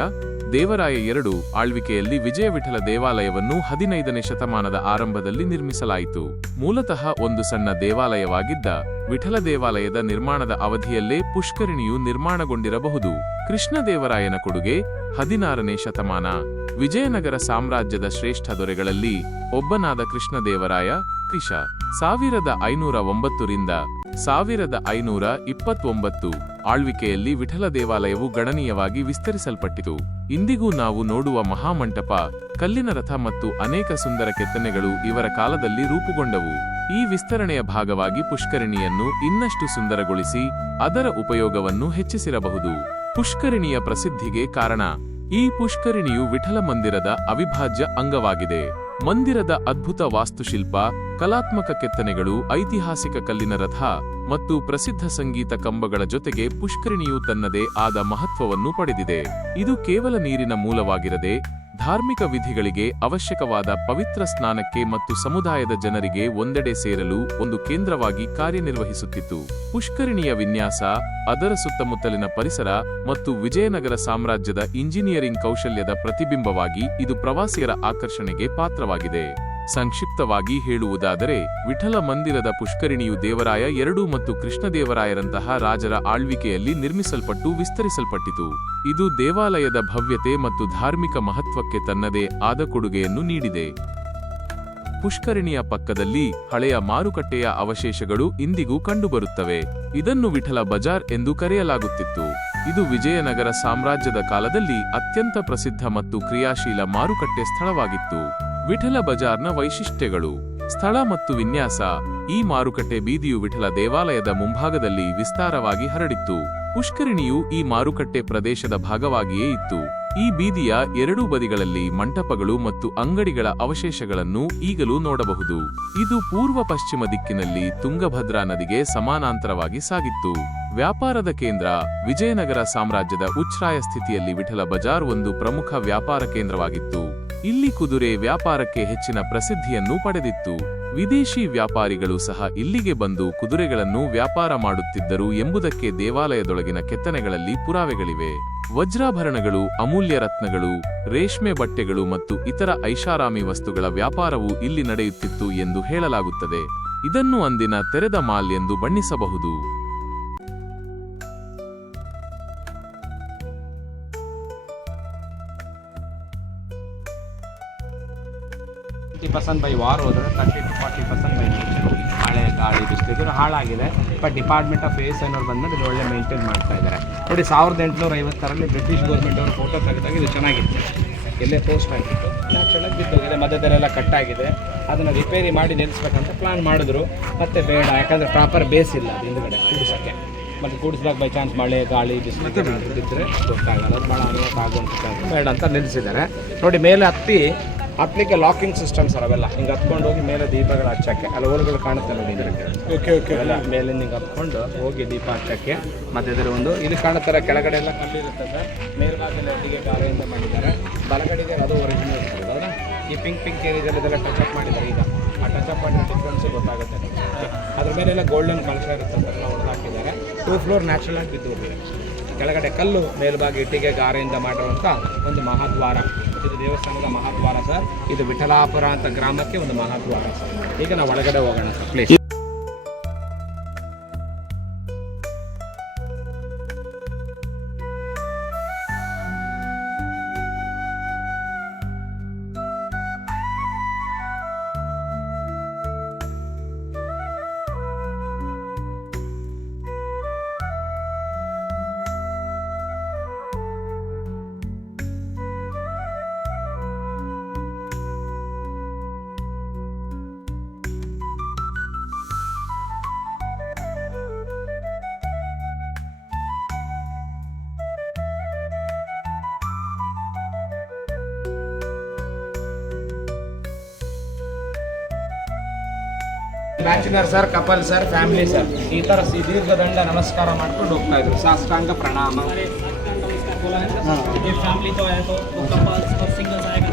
ಎರಡು ಆಳ್ವಿಕೆಯಲ್ಲಿ ವಿಜಯ ವಿಠಲ ದೇವಾಲಯವನ್ನು 15ನೇ ಶತಮಾನದ ಆರಂಭದಲ್ಲಿ ನಿರ್ಮಿಸಲಾಯಿತು. ಮೂಲತಃ ಒಂದು ಸಣ್ಣ ದೇವಾಲಯವಾಗಿದ್ದ ವಿಠಲ ದೇವಾಲಯದ ನಿರ್ಮಾಣದ ಅವಧಿಯಲ್ಲೇ ಪುಷ್ಕರಿಣಿಯು ನಿರ್ಮಾಣಗೊಂಡಿರಬಹುದು. ಕೃಷ್ಣದೇವರಾಯನ ಕೊಡುಗೆ 16ನೇ ಶತಮಾನ. ವಿಜಯನಗರ ಸಾಮ್ರಾಜ್ಯದ ಶ್ರೇಷ್ಠ ದೊರೆಗಳಲ್ಲಿ ಒಬ್ಬನಾದ ಕೃಷ್ಣದೇವರಾಯ ಕ್ರಿಶ 1509 ರಿಂದ 1529 ಆಳ್ವಿಕೆಯಲ್ಲಿ ವಿಠಲ ದೇವಾಲಯವು ಗಣನೀಯವಾಗಿ ವಿಸ್ತರಿಸಲ್ಪಟ್ಟಿತು. ಇಂದಿಗೂ ನಾವು ನೋಡುವ ಮಹಾಮಂಟಪ, ಕಲ್ಲಿನ ರಥ ಮತ್ತು ಅನೇಕ ಸುಂದರ ಕೆತ್ತನೆಗಳು ಇವರ ಕಾಲದಲ್ಲಿ ರೂಪುಗೊಂಡವು. ಈ ವಿಸ್ತರಣೆಯ ಭಾಗವಾಗಿ ಪುಷ್ಕರಿಣಿಯನ್ನು ಇನ್ನಷ್ಟು ಸುಂದರಗೊಳಿಸಿ ಅದರ ಉಪಯೋಗವನ್ನು ಹೆಚ್ಚಿಸಿರಬಹುದು. ಪುಷ್ಕರಿಣಿಯ ಪ್ರಸಿದ್ಧಿಗೆ ಕಾರಣ. ಈ ಪುಷ್ಕರಿಣಿಯು ವಿಠಲ ಮಂದಿರದ ಅವಿಭಾಜ್ಯ ಅಂಗವಾಗಿದೆ. ಮಂದಿರದ ಅದ್ಭುತ ವಾಸ್ತುಶಿಲ್ಪ, ಕಲಾತ್ಮಕ ಕೆತ್ತನೆಗಳು, ಐತಿಹಾಸಿಕ ಕಲ್ಲಿನ ರಥ ಮತ್ತು ಪ್ರಸಿದ್ಧ ಸಂಗೀತ ಕಂಬಗಳ ಜೊತೆಗೆ ಪುಷ್ಕರಿಣಿಯು ತನ್ನದೇ ಆದ ಮಹತ್ವವನ್ನು ಪಡೆದಿದೆ. ಇದು ಕೇವಲ ನೀರಿನ ಮೂಲವಾಗಿರದೆ ಧಾರ್ಮಿಕ ವಿಧಿಗಳಿಗೆ ಅವಶ್ಯಕವಾದ ಪವಿತ್ರ ಸ್ನಾನಕ್ಕೆ ಮತ್ತು ಸಮುದಾಯದ ಜನರಿಗೆ ಒಂದೆಡೆ ಸೇರಲು ಒಂದು ಕೇಂದ್ರವಾಗಿ ಕಾರ್ಯನಿರ್ವಹಿಸುತ್ತಿತ್ತು. ಪುಷ್ಕರಿಣಿಯ ವಿನ್ಯಾಸ, ಅದರ ಸುತ್ತಮುತ್ತಲಿನ ಪರಿಸರ ಮತ್ತು ವಿಜಯನಗರ ಸಾಮ್ರಾಜ್ಯದ ಇಂಜಿನಿಯರಿಂಗ್ ಕೌಶಲ್ಯದ ಪ್ರತಿಬಿಂಬವಾಗಿ ಇದು ಪ್ರವಾಸಿಗರ ಆಕರ್ಷಣೆಗೆ ಪಾತ್ರವಾಗಿದೆ. ಸಂಕ್ಷಿಪ್ತವಾಗಿ ಹೇಳುವುದಾದರೆ, ವಿಠಲ ಮಂದಿರದ ಪುಷ್ಕರಿಣಿಯು ದೇವರಾಯ ಎರಡು ಮತ್ತು ಕೃಷ್ಣದೇವರಾಯರಂತಹ ರಾಜರ ಆಳ್ವಿಕೆಯಲ್ಲಿ ನಿರ್ಮಿಸಲ್ಪಟ್ಟು ವಿಸ್ತರಿಸಲ್ಪಟ್ಟಿತು. ಇದು ದೇವಾಲಯದ ಭವ್ಯತೆ ಮತ್ತು ಧಾರ್ಮಿಕ ಮಹತ್ವಕ್ಕೆ ತನ್ನದೇ ಆದ ಕೊಡುಗೆಯನ್ನು ನೀಡಿದೆ. ಪುಷ್ಕರಿಣಿಯ ಪಕ್ಕದಲ್ಲಿ ಹಳೆಯ ಮಾರುಕಟ್ಟೆಯ ಅವಶೇಷಗಳು ಇಂದಿಗೂ ಕಂಡುಬರುತ್ತವೆ. ಇದನ್ನು ವಿಠಲ ಬಜಾರ್ ಎಂದು ಕರೆಯಲಾಗುತ್ತಿತ್ತು. ಇದು ವಿಜಯನಗರ ಸಾಮ್ರಾಜ್ಯದ ಕಾಲದಲ್ಲಿ ಅತ್ಯಂತ ಪ್ರಸಿದ್ಧ ಮತ್ತು ಕ್ರಿಯಾಶೀಲ ಮಾರುಕಟ್ಟೆ ಸ್ಥಳವಾಗಿತ್ತು. ವಿಠಲ ಬಜಾರ್ನ ವೈಶಿಷ್ಟ್ಯಗಳು. ಸ್ಥಳ ಮತ್ತು ವಿನ್ಯಾಸ. ಈ ಮಾರುಕಟ್ಟೆ ಬೀದಿಯು ವಿಠಲ ದೇವಾಲಯದ ಮುಂಭಾಗದಲ್ಲಿ ವಿಸ್ತಾರವಾಗಿ ಹರಡಿತ್ತು. ಪುಷ್ಕರಿಣಿಯು ಈ ಮಾರುಕಟ್ಟೆ ಪ್ರದೇಶದ ಭಾಗವಾಗಿಯೇ ಇತ್ತು. ಈ ಬೀದಿಯ ಎರಡೂ ಬದಿಗಳಲ್ಲಿ ಮಂಟಪಗಳು ಮತ್ತು ಅಂಗಡಿಗಳ ಅವಶೇಷಗಳನ್ನು ಈಗಲೂ ನೋಡಬಹುದು. ಇದು ಪೂರ್ವ ಪಶ್ಚಿಮ ದಿಕ್ಕಿನಲ್ಲಿ ತುಂಗಭದ್ರಾ ನದಿಗೆ ಸಮಾನಾಂತರವಾಗಿ ಸಾಗಿತ್ತು. ವ್ಯಾಪಾರದ ಕೇಂದ್ರ. ವಿಜಯನಗರ ಸಾಮ್ರಾಜ್ಯದ ಉಚ್ಛ್ರಾಯ ಸ್ಥಿತಿಯಲ್ಲಿ ವಿಠಲ ಬಜಾರ್ ಒಂದು ಪ್ರಮುಖ ವ್ಯಾಪಾರ ಕೇಂದ್ರವಾಗಿತ್ತು. ಇಲ್ಲಿ ಕುದುರೆ ವ್ಯಾಪಾರಕ್ಕೆ ಹೆಚ್ಚಿನ ಪ್ರಸಿದ್ಧಿಯನ್ನು ಪಡೆದಿತ್ತು. ವಿದೇಶಿ ವ್ಯಾಪಾರಿಗಳು ಸಹ ಇಲ್ಲಿಗೆ ಬಂದು ಕುದುರೆಗಳನ್ನು ವ್ಯಾಪಾರ ಮಾಡುತ್ತಿದ್ದರು ಎಂಬುದಕ್ಕೆ ದೇವಾಲಯದೊಳಗಿನ ಕೆತ್ತನೆಗಳಲ್ಲಿ ಪುರಾವೆಗಳಿವೆ. ವಜ್ರಾಭರಣಗಳು, ಅಮೂಲ್ಯ ರತ್ನಗಳು, ರೇಷ್ಮೆ ಬಟ್ಟೆಗಳು ಮತ್ತು ಇತರ ಐಷಾರಾಮಿ ವಸ್ತುಗಳ ವ್ಯಾಪಾರವು ಇಲ್ಲಿ ನಡೆಯುತ್ತಿತ್ತು ಎಂದು ಹೇಳಲಾಗುತ್ತದೆ. ಇದನ್ನು ಅಂದಿನ ತೆರೆದ ಮಾಲ್ ಎಂದು ಬಣ್ಣಿಸಬಹುದು. ಬೈ ವಾರ್ ಹೋದರೆ 30-40% ಬೈ ನೇಚರ್. ಮಳೆ, ಗಾಳಿ, ಬಿಸಿಲಿಗೆ ಹಾಳಾಗಿದೆ. ಬಟ್ ಡಿಪಾರ್ಟ್ಮೆಂಟ್ ಆಫ್ ಏಸ್ ಅನ್ನೋರು ಬಂದ್ಮೇಲೆ ಇದು ಒಳ್ಳೆ ಮೇಂಟೈನ್ ಮಾಡ್ತಾ ಇದ್ದಾರೆ. ನೋಡಿ, 1850ರಲ್ಲಿ ಬ್ರಿಟಿಷ್ ಗೌರ್ಮೆಂಟ್ ಅವರು ಫೋಟೋ ತೆಗೆದಾಗ ಇದು ಚೆನ್ನಾಗಿತ್ತು. ಎಲ್ಲೇ ಪೋಸ್ಟ್ ಆಗಿತ್ತು, ನ್ಯಾಚುರಲಾಗಿ ಬಿದ್ದೋಗಿದೆ. ಮಧ್ಯದಲ್ಲೆಲ್ಲ ಕಟ್ಟಾಗಿದೆ. ಅದನ್ನು ರಿಪೇರಿ ಮಾಡಿ ನಿಲ್ಲಿಸ್ಬೇಕಂತ ಪ್ಲಾನ್ ಮಾಡಿದ್ರು. ಮತ್ತೆ ಬೇಡ, ಯಾಕಂದರೆ ಪ್ರಾಪರ್ ಬೇಸ್ ಇಲ್ಲ ಅದು ಹಿಂದುಗಡೆ ಕೂಡಿಸೋಕ್ಕೆ. ಮತ್ತು ಕೂಡಿಸಿದಾಗ ಬೈ ಚಾನ್ಸ್ ಮಳೆ, ಗಾಳಿ, ಬಿಸಿಲು ಬಿದ್ದರೆ ಗೊತ್ತಾಗಲ್ಲ, ಅದು ಭಾಳ ಅನುಭವ ಆಗುವಂಥದ್ದು ಬೇಡ ಅಂತ ನಿಲ್ಲಿಸಿದ್ದಾರೆ. ನೋಡಿ, ಮೇಲೆ ಹತ್ತಲಿಕ್ಕೆ ಲಾಕಿಂಗ್ ಸಿಸ್ಟಮ್ ಸರ್ ಅವೆಲ್ಲ. ಹಿಂಗೆ ಹತ್ಕೊಂಡು ಹೋಗಿ ಮೇಲೆ ದೀಪಗಳು ಹಚ್ಚಕ್ಕೆ, ಅಲ್ಲಿ ಓಲ್ಗಳು ಕಾಣುತ್ತೆ ನೋಡಿ ಇದರಲ್ಲಿ. ಓಕೆ ಎಲ್ಲ ಮೇಲಿಂದ ಹಿಂಗೆ ಹತ್ಕೊಂಡು ಹೋಗಿ ದೀಪ ಹಚ್ಚಕ್ಕೆ. ಮತ್ತು ಇದರ ಒಂದು ಇಲ್ಲಿ ಕಾಣುತ್ತಾರೆ, ಕೆಳಗಡೆ ಎಲ್ಲ ಕಲ್ಲಿರುತ್ತೆ ಸರ್. ಮೇಲ್ಭಾಗದಲ್ಲಿ ಅಡ್ಡಿಗೆ ಗಾರೆಯಿಂದ ಮಾಡಿದ್ದಾರೆ. ಬಲಗಡೆಗೆ ಅದು ಒರಿಜಿನಲ್ ಇರ್ತದೆ. ಅದನ್ನು ಈ ಪಿಂಕ್ ಏರಿಯಾದಲ್ಲಿ ಇದೆಲ್ಲ ಟಚಪ್ ಮಾಡಿದ್ದಾರೆ. ಈಗ ಆ ಟಚಪ್ ಮಾಡಿರೋ ಡಿಫ್ರೆನ್ಸು ಗೊತ್ತಾಗುತ್ತೆ. ಅದ್ರ ಮೇಲೆಲ್ಲ ಗೋಲ್ಡನ್ ಕಲಶ ಇರುತ್ತೆ ಅಂತ ಎಲ್ಲ ಹೊಡೆದಾಕಿದ್ದಾರೆ. 2 ಫ್ಲೋರ್ ನ್ಯಾಚುರಲ್ ಆಗಿ ಬಿದ್ದು ಹೋಗಿದೆ. ಕೆಳಗಡೆ ಕಲ್ಲು, ಮೇಲ್ಭಾಗ ಇಟ್ಟಿಗೆ ಗಾರೆಯಿಂದ ಮಾಡಿರುವಂಥ ಒಂದು ಮಹಾದ್ವಾರ. ಇದು ದೇವಸ್ಥಾನದ ಮಹಾದ್ವಾರ ಸರ್. ಇದು ವಿಠಲಾಪುರ ಅಂತ ಗ್ರಾಮಕ್ಕೆ ಒಂದು ಮಹಾದ್ವಾರ ಸರ್. ಈಗ ನಾವು ಒಳಗಡೆ ಹೋಗೋಣ sir, please. Bachelor sir, couple sir, family sir, ಈ ಥರ ದೀರ್ಘದಂಡ ನಮಸ್ಕಾರ ಮಾಡ್ಕೊಂಡು ಹೋಗ್ತಾ ಇದ್ರು. ಸಾಷ್ಟಾಂಗ ಪ್ರಣಾಮ. फैमिली तो है तो कपल्स और सिंगल्स आएगा.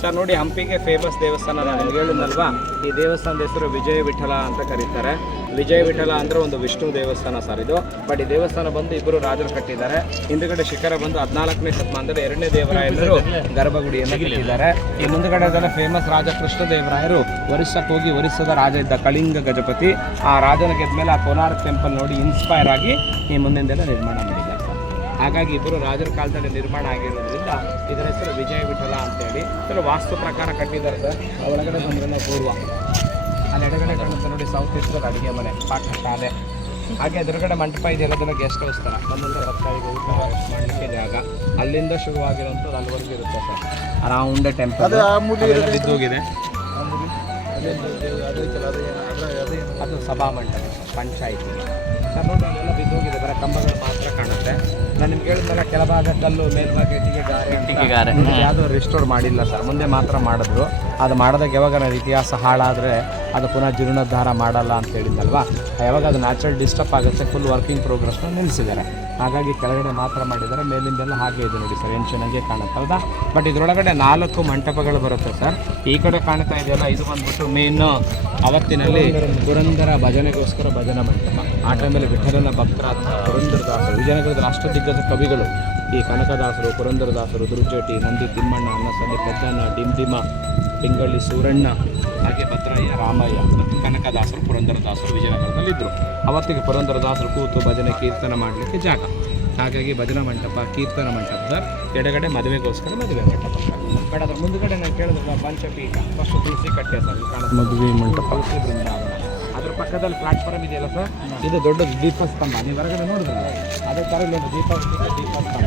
ಸರ್ ನೋಡಿ, ಹಂಪಿಗೆ ಫೇಮಸ್ ದೇವಸ್ಥಾನ ನಾನು ನಿಮ್ಗೆ ಹೇಳಿದ್ನಲ್ವಾ, ಈ ದೇವಸ್ಥಾನದ ಹೆಸರು ವಿಜಯ ವಿಠಲ ಅಂತ ಕರೀತಾರೆ. ವಿಜಯ ವಿಠಲ ಅಂದರೆ ಒಂದು ವಿಷ್ಣು ದೇವಸ್ಥಾನ ಸರ್ ಇದು. ಬಟ್ ಈ ದೇವಸ್ಥಾನ ಬಂದು ಇಬ್ಬರು ರಾಜರು ಕಟ್ಟಿದ್ದಾರೆ. ಹಿಂದುಗಡೆ ಶಿಖರ ಬಂದು 14ನೇ ಶತಮಾನದಲ್ಲಿ 2ನೇ ದೇವರಾಯರು ಗರ್ಭಗುಡಿಯನ್ನು ಕಟ್ಟಿದ್ದಾರೆ. ಈ ಮುಂದುಗಡೆ ಫೇಮಸ್ ರಾಜ ಕೃಷ್ಣದೇವರಾಯರು ಒರಿಸ್ಸಕ್ಕೆ ಹೋಗಿ ಒರಿಸ್ಸದ ರಾಜ ಇದ್ದ ಕಳಿಂಗ ಗಜಪತಿ, ಆ ರಾಜನ ಗೆದ್ಮೇಲೆ ಆ ಕೋನಾರ್ಕ್ ಟೆಂಪಲ್ ನೋಡಿ ಇನ್ಸ್ಪೈರ್ ಆಗಿ ಈ ಮುಂದಿಂದೆಲ್ಲ ನಿರ್ಮಾಣ ಮಾಡಿದ್ದಾರೆ ಸರ್. ಹಾಗಾಗಿ ಇಬ್ಬರು ರಾಜರ ಕಾಲದಲ್ಲಿ ನಿರ್ಮಾಣ ಆಗಿರೋದ್ರಿಂದ ಇದರ ಹೆಸರು ವಿಜಯ ವಿಠಲ ಅಂತೇಳಿ. ಕೆಲವು ವಾಸ್ತು ಪ್ರಕಾರ ಕಟ್ಟಿದ್ದಾರೆ ಸರ್. ಒಳಗಡೆ ಬಂದ್ರೆಲ್ಲ ಪೂರ್ವ, ಅಲ್ಲಿ ಎಡಗಡೆ ಕಾಣುತ್ತೆ ನೋಡಿ ಸೌತ್ ಈಸ್ಟರ್ ಅಡುಗೆ ಮನೆ, ಪಾಠ ಶಾಲೆ. ಹಾಗೆ ಎದುರುಗಡೆ ಮಂಟಪ ಇದೆಯಲ್ಲ, ಅದನ್ನು ಗೆಸ್ಟ್ ಹೌಸ್ ಥರ ಬಂದಂಥ ಭಕ್ತರಿಗೆ ಊಟ ಮಾಡಲಿಕ್ಕೆ ಜಾಗ. ಅಲ್ಲಿಂದ ಶುರುವಾಗಿರುವಂಥದ್ದು ಅಲ್ಲಿವರೆಗೂ ಇರುತ್ತೆ ಸರ್. Round temple ಬಿದ್ದೋಗಿದೆ. ಅದು ಸಭಾ ಮಂಟಪ ಪಂಚಾಯಿತಿಗೆ ಸರ್. ನೋಡಿ ಅಲ್ಲೆಲ್ಲ ಬಿದ್ದೋಗಿದೆ, ಬರೋ ಕಂಬಗಳು ಮಾತ್ರ ಕಾಣುತ್ತೆ. ನಾನು ನಿಮ್ಗೆ ಹೇಳಿದ್ಮೇಲೆ ಕೆಳಭಾಗ ಕಲ್ಲು, ಮೇಲ್ಭಾಗ ಇಟ್ಟಿಗೆ ಗಾರೆ ಯಾವುದೋ ರಿಸ್ಟೋರ್ ಮಾಡಿಲ್ಲ ಸರ್. ಮುಂದೆ ಮಾತ್ರ ಮಾಡಿದ್ರು. ಅದು ಮಾಡಿದಾಗ ಯಾವಾಗ ಇತಿಹಾಸ ಹಾಳಾದರೆ ಅದು ಪುನಃ ಜೀರ್ಣೋದ್ಧಾರ ಮಾಡಲ್ಲ ಅಂತ ಹೇಳಿದ್ದಲ್ವಾ, ಯಾವಾಗ ಅದು ನ್ಯಾಚುರಲ್ ಡಿಸ್ಟರ್ಬ್ ಆಗುತ್ತೆ, ಫುಲ್ ವರ್ಕಿಂಗ್ ಪ್ರೋಗ್ರೆಸ್ನ ನಿಲ್ಲಿಸಿದ್ದಾರೆ. ಹಾಗಾಗಿ ಕೆಳಗಡೆ ಮಾತ್ರ ಮಾಡಿದ್ದಾರೆ, ಮೇಲಿಂದೆಲ್ಲ ಹಾಗೆ ಇದೆ ನೋಡಿ ಸರ್, ಎನ್ಶನಾಗೆ ಕಾಣುತ್ತಲ್ವಾ. ಬಟ್ ಇದರೊಳಗಡೆ 4 ಮಂಟಪಗಳು ಬರುತ್ತೆ ಸರ್. ಈ ಕಡೆ ಕಾಣ್ತಾ ಇದೆಯಲ್ಲ, ಇದು ಬಂದ್ಬಿಟ್ಟು ಮೇನ್ ಅವತ್ತಿನಲ್ಲಿ ಪುರಂದರ ಭಜನೆಗೋಸ್ಕರ ಭಜನಾ ಮಂಟಪ. ಆ ಟೈಮಲ್ಲಿ ವಿಠಲನ ಭಕ್ತರಾದ ಪುರಂದರದಾಸರು, ವಿಜಯನಗರದ ರಾಷ್ಟ್ರದಿಗ್ಗಜ ಕವಿಗಳು ಈ ಕನಕದಾಸರು, ಪುರಂದರದಾಸರು, ದುರ್ಜಟಿ, ನಂದಿ ತಿಮ್ಮಣ್ಣ, ಅನ್ನಸಂದಿ ಪೆದ್ದಣ್ಣ, ಡಿಂಡಿಮ, ಪಿಂಗಳ್ಳಿ ಸೂರಣ್ಣ, ಹಾಗೆ ಭದ್ರಯ್ಯ, ರಾಮಯ್ಯ ಮತ್ತು ಕನಕದಾಸರು, ಪುರಂದರದಾಸರು ವಿಜಯನಗರದಲ್ಲಿದ್ದರು. ಅವತ್ತಿಗೆ ಪುರಂದರದಾಸರು ಕೂತು ಭಜನೆ ಕೀರ್ತನ ಮಾಡಲಿಕ್ಕೆ ಜಾಗ. ಹಾಗಾಗಿ ಭಜನಾ ಮಂಟಪ, ಕೀರ್ತನ ಮಂಟಪ ಸರ್. ಎಡಗಡೆ ಮದುವೆಗೋಸ್ಕರ ಮದುವೆ ಮಂಟಪ ಸರ್. ಬಟ್ ಅದ್ರ ಮುಂದುಗಡೆ ನಾನು ಕೇಳಿದ್ರೆ ಪಂಚಪೀಠ, ಫಸ್ಟ್ ತುಳಸಿ ಕಟ್ಟೆ ಸರ್, ಮದುವೆ ಮಂಟಪ, ತುಳಸಿ ಬೃಂದಾವನ. ಅದ್ರ ಪಕ್ಕದಲ್ಲಿ ಪ್ಲಾಟ್ಫಾರ್ಮ್ ಇದೆಯಲ್ಲ ಸರ್, ಇದು ದೊಡ್ಡ ದೀಪಸ್ತಂಭ. ನೀವು ಹೊರಗಡೆ ನೋಡಿದ್ರಲ್ಲ, ಅದೇ ಥರ ಇಲ್ಲೊಂದು ದೀಪಸ್ತಂಭ.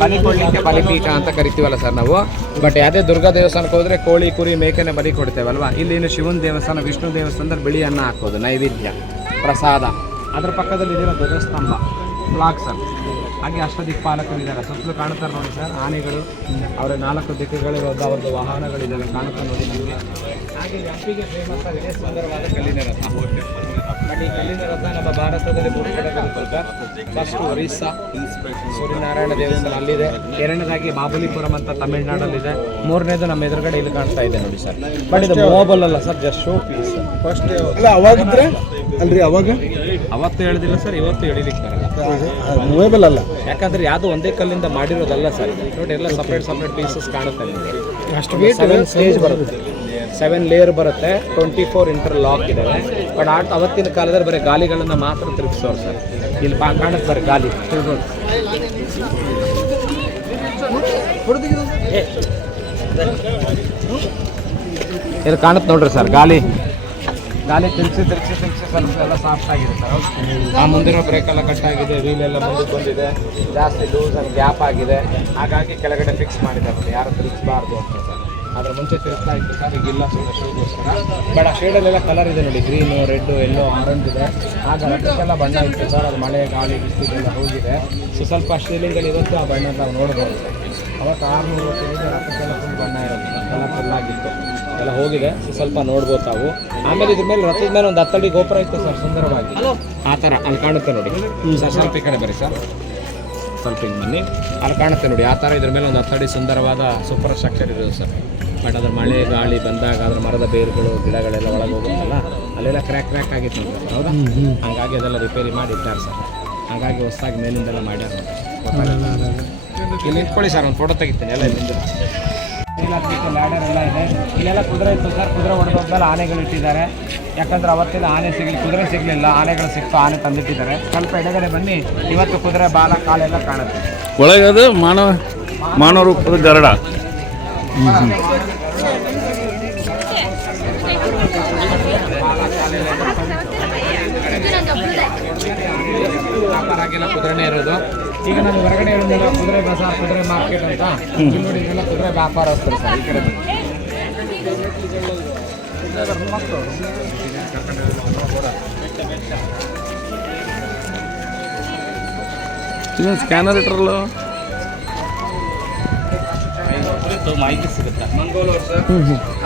ಬಲಿ ಕೊಡಲಿಕ್ಕೆ ಬಲಿಪೀಠ ಅಂತ ಕರಿತೀವಲ್ಲ ಸರ್ ನಾವು. ಬಟ್ ಯಾವುದೇ ದುರ್ಗಾ ದೇವಸ್ಥಾನಕ್ಕೆ ಹೋದರೆ ಕೋಳಿ, ಕುರಿ, ಮೇಕೆನೆ ಬಲಿ ಕೊಡ್ತೇವಲ್ವಾ. ಇಲ್ಲಿ ಶಿವನ ದೇವಸ್ಥಾನ, ವಿಷ್ಣು ದೇವಸ್ಥಾನದಲ್ಲಿ ಬಿಳಿ ಅನ್ನ ಹಾಕೋದು, ನೈವೇದ್ಯ, ಪ್ರಸಾದ. ಅದರ ಪಕ್ಕದಲ್ಲಿ ಇದೆಯಲ್ಲ ಧ್ವಜಸ್ತಂಭ, ಫ್ಲಾಗ್ ಸರ್. ಹಾಗೆ ಅಷ್ಟದಿಕ್ಪಾಲಕರಿದ್ದಾರೆ, ಸುತ್ತಲೂ ಕಾಣುತ್ತಾರೆ ನೋಡಿ ಸರ್. ಆನೆಗಳು, ಅವರ 4 ದಿಕ್ಕುಗಳಿರೋದು ಅವ್ರದ್ದು ವಾಹನಗಳಿದ್ದಾವೆ, ಕಾಣುತ್ತಾರೆ ನೋಡಿ ನಮಗೆ. ಹಾಗೆ ಹಂಪಿಗೆ ಫೇಮಸ್ ಆಗಿದೆ ಸುಂದರವಾದ ಕಲ್ಲಿನ ರಥ. ಬಟ್ ಈ ಕಲ್ಲಿನ ರಥ ನಮ್ಮ ಭಾರತದಲ್ಲಿ 3 ಕಡೆ ಬರುತ್ತೆ ಸರ್. ಫಸ್ಟ್ ಒರಿಸ್ಸಾ, ಸೂರ್ಯನಾರಾಯಣ ದೇವಸ್ಥಾನ ಅಲ್ಲಿದೆ. 2ನೇದಾಗಿ ಮಹಾಬಲಿಪುರಂ ಅಂತ ತಮಿಳ್ನಾಡಲ್ಲಿದೆ. 3ನೇದು ನಮ್ಮ ಎದುರುಗಡೆ ಇಲ್ಲಿ ಕಾಣ್ತಾ ಇದೆ ನೋಡಿ ಸರ್. ಬಟ್ ಇದು ಮೂವಬಲ್ ಅಲ್ಲ sir, just showpiece. First ಅಲ್ಲ ಅವಾಗಿದ್ರೆ ಅಲ್ರಿ, ಅವಾಗ ಅವತ್ತು ಹೇಳಿದಿಲ್ಲ ಸರ್, ಇವತ್ತು ಹೇಳಿಲಿಕ್ಕೆ ಬರಲ್ಲ. ಮೂವೇಬಲ್ ಅಲ್ಲ, ಯಾಕಂದ್ರೆ ಯಾವುದು ಒಂದೇ ಕಲ್ಲಿಂದ ಮಾಡಿರೋದಲ್ಲ ಸರ್. ನೋಡಿ ಎಲ್ಲ ಸಪ್ರೇಟ್ ಪೀಸಸ್ ಕಾಣುತ್ತೆ ನಿಮಗೆ. ಅಷ್ಟು 7 ಸ್ಟೇಜ್ ಬರುತ್ತೆ, 7 ಲೇಯರ್ ಬರುತ್ತೆ, 24 ಇಂಟರ್ ಲಾಕ್ ಇದ್ದಾವೆ. ಬಟ್ ಅವತ್ತಿನ ಕಾಲದಲ್ಲಿ ಬರೀ ಗಾಲಿಗಳನ್ನು ಮಾತ್ರ ತಿರುಗಿಸೋರು ಸರ್. ಇಲ್ಲಿ ಕಾಣುತ್ತೆ ಬರೀ ಗಾಲಿ ತಿರುಗೋದು. ಇದು ಕಾಣುತ್ತೆ ನೋಡ್ರಿ ಸರ್, ಗಾಲಿ ತಿರುಗಿಸಿ ಸ್ವಲ್ಪ ಎಲ್ಲ ಸಾಫ್ಟ್ ಆಗಿದೆ ಸರ್. ಆ ಮುಂದಿರೋ ಬ್ರೇಕೆಲ್ಲ ಕಟ್ಟಾಗಿದೆ, ವೀಲ್ ಎಲ್ಲ ಮುಂದಕ್ಕೆ ಬಂದಿದೆ, ಜಾಸ್ತಿ ಲೂಸ್ ಆಗಿ ಗ್ಯಾಪ್ ಆಗಿದೆ. ಹಾಗಾಗಿ ಕೆಳಗಡೆ ಫಿಕ್ಸ್ ಮಾಡಿದ್ದಾರೆ, ಯಾರು ತಿರುಗಿಸಬಾರ್ದು ಅಂತ ಸರ್. ಅದ್ರ ಮುಂಚೆ ತಿರುಗ್ತಾ ಇತ್ತು ಸರ್, ಈಗಿಲ್ಲ ಸುಮ್ಮನೆ ಶೂಗೋಸ್ಕರ. ಬಟ್ ಆ ಶೇಡಲ್ಲೆಲ್ಲ ಕಲರ್ ಇದೆ ನೋಡಿ, ಗ್ರೀನು, ರೆಡ್ಡು, ಎಲ್ಲೋ, ಆರೆಂಜ್ ಇದೆ. ಆಗ ರಥಕ್ಕೆಲ್ಲ ಬಣ್ಣ ಇತ್ತು ಸರ್, ಅದು ಮಳೆ, ಗಾಳಿ, ಬಿಸಿಲೆಲ್ಲ ಹೋಗಿದೆ. ಸೊ ಸ್ವಲ್ಪ ಶೀಲಿಂಗಲ್ಲಿ ಇವತ್ತು ಆ ಬಣ್ಣ ನಾವು ನೋಡ್ಬೋದು ಸರ್. ಅವತ್ತು 600 ವರ್ಷದಿಂದ ರಥಕ್ಕೆಲ್ಲ ಫುಲ್ ಬಣ್ಣ ಇರೋದು, ಕಲರ್ಫುಲ್ ಆಗಿತ್ತು, ಎಲ್ಲ ಹೋಗಿದೆ. ಸ್ವಲ್ಪ ನೋಡ್ಬೋದು ತಾವು. ಆಮೇಲೆ ಇದ್ರ ಮೇಲೆ ರಥದ ಮೇಲೆ ಒಂದು 10 ಅಡಿ ಗೋಪುರ ಇತ್ತು ಸರ್, ಸುಂದರವಾಗಿ. ಆ ಥರ ಅಲ್ಲಿ ಕಾಣುತ್ತೆ ನೋಡಿ ಸರ್. ಸ್ವಲ್ಪ ಈ ಕಡೆ ಬರೀ ಸರ್, ಸ್ವಲ್ಪ ಹಿಂಗೆ ಬನ್ನಿ, ಅಲ್ಲಿ ಕಾಣುತ್ತೆ ನೋಡಿ. ಆ ಥರ ಇದ್ರ ಮೇಲೆ ಒಂದು 10 ಅಡಿ ಸುಂದರವಾದ ಸೂಪರ್ ಸ್ಟ್ರಕ್ಚರ್ ಇರೋದು ಸರ್. ಬಟ್ ಅದ್ರ ಮಳೆ, ಗಾಳಿ ಬಂದಾಗ ಅದ್ರ ಮರದ ಬೇರುಗಳು, ಗಿಡಗಳೆಲ್ಲ ಒಳಗೆ ಹೋಗುತ್ತಲ್ಲ, ಅಲ್ಲೆಲ್ಲ ಕ್ರ್ಯಾಕ್ ಆಗಿತ್ತು ಅಂತ ಹೌದಾ. ಹಾಗಾಗಿ ಅದೆಲ್ಲ ರಿಪೇರಿ ಮಾಡಿದ್ದಾರೆ ಸರ್. ಹಾಗಾಗಿ ಹೊಸದಾಗಿ ಮೇಲಿಂದೆಲ್ಲ ಮಾಡ್ಯಾರ. ಇಲ್ಲಿ ನಿಂತ್ಕೊಳ್ಳಿ ಸರ್, ಒಂದು ಫೋಟೋ ತೆಗಿತೀನಿ ಎಲ್ಲ ಇಲ್ಲಿಂದ. ಲ್ಯಾಡರ್ ಎಲ್ಲ ಇದೆ. ಇಲ್ಲೆಲ್ಲ ಕುದುರೆ ಇತ್ತು ಸರ್, ಕುದುರೆ ಹೊಡೆದೋದ್ಮೇಲೆ ಆನೆಗಳು ಇಟ್ಟಿದ್ದಾರೆ. ಯಾಕಂದ್ರೆ ಅವತ್ತಿನ ಕುದುರೆ ಸಿಗಲಿಲ್ಲ, ಆನೆಗಳು ಸಿಕ್ತು, ಆನೆ ತಂದಿಟ್ಟಿದ್ದಾರೆ. ಸ್ವಲ್ಪ ಎಡಗಡೆ ಬನ್ನಿ, ಇವತ್ತು ಕುದುರೆ ಬಾಲ, ಕಾಲೆಲ್ಲ ಕಾಣುತ್ತೆ. ಒಳಗದು ಮಾನವ ರೂಪದ ಗರಡ. ವ್ಯಾಪಾರಾಗೆಲ್ಲ ಕುದುರೆನೇ ಇರೋದು. ಈಗ ನಾನು ಹೊರಗಡೆ ಹೇಳಿದ್ನಲ್ಲ, ಕುದುರೆ ಬಜಾರ್, ಕುದುರೆ ಮಾರ್ಕೆಟ್ ಅಂತ. ಇಲ್ಲಿ ನೋಡಿ, ಇದೆಲ್ಲ ಕುದುರೆ ವ್ಯಾಪಾರಸ್ಥರು ಸರ್. ಈ ಕಡೆ ಸ್ಕ್ಯಾನರ್ ಇಟ್ಟರಲ್ಲ ಮಾಹಿತಿ ಸಿಗುತ್ತೆ. ಮಂಗೋಲ್ ಅವ್ರು ಸರ್,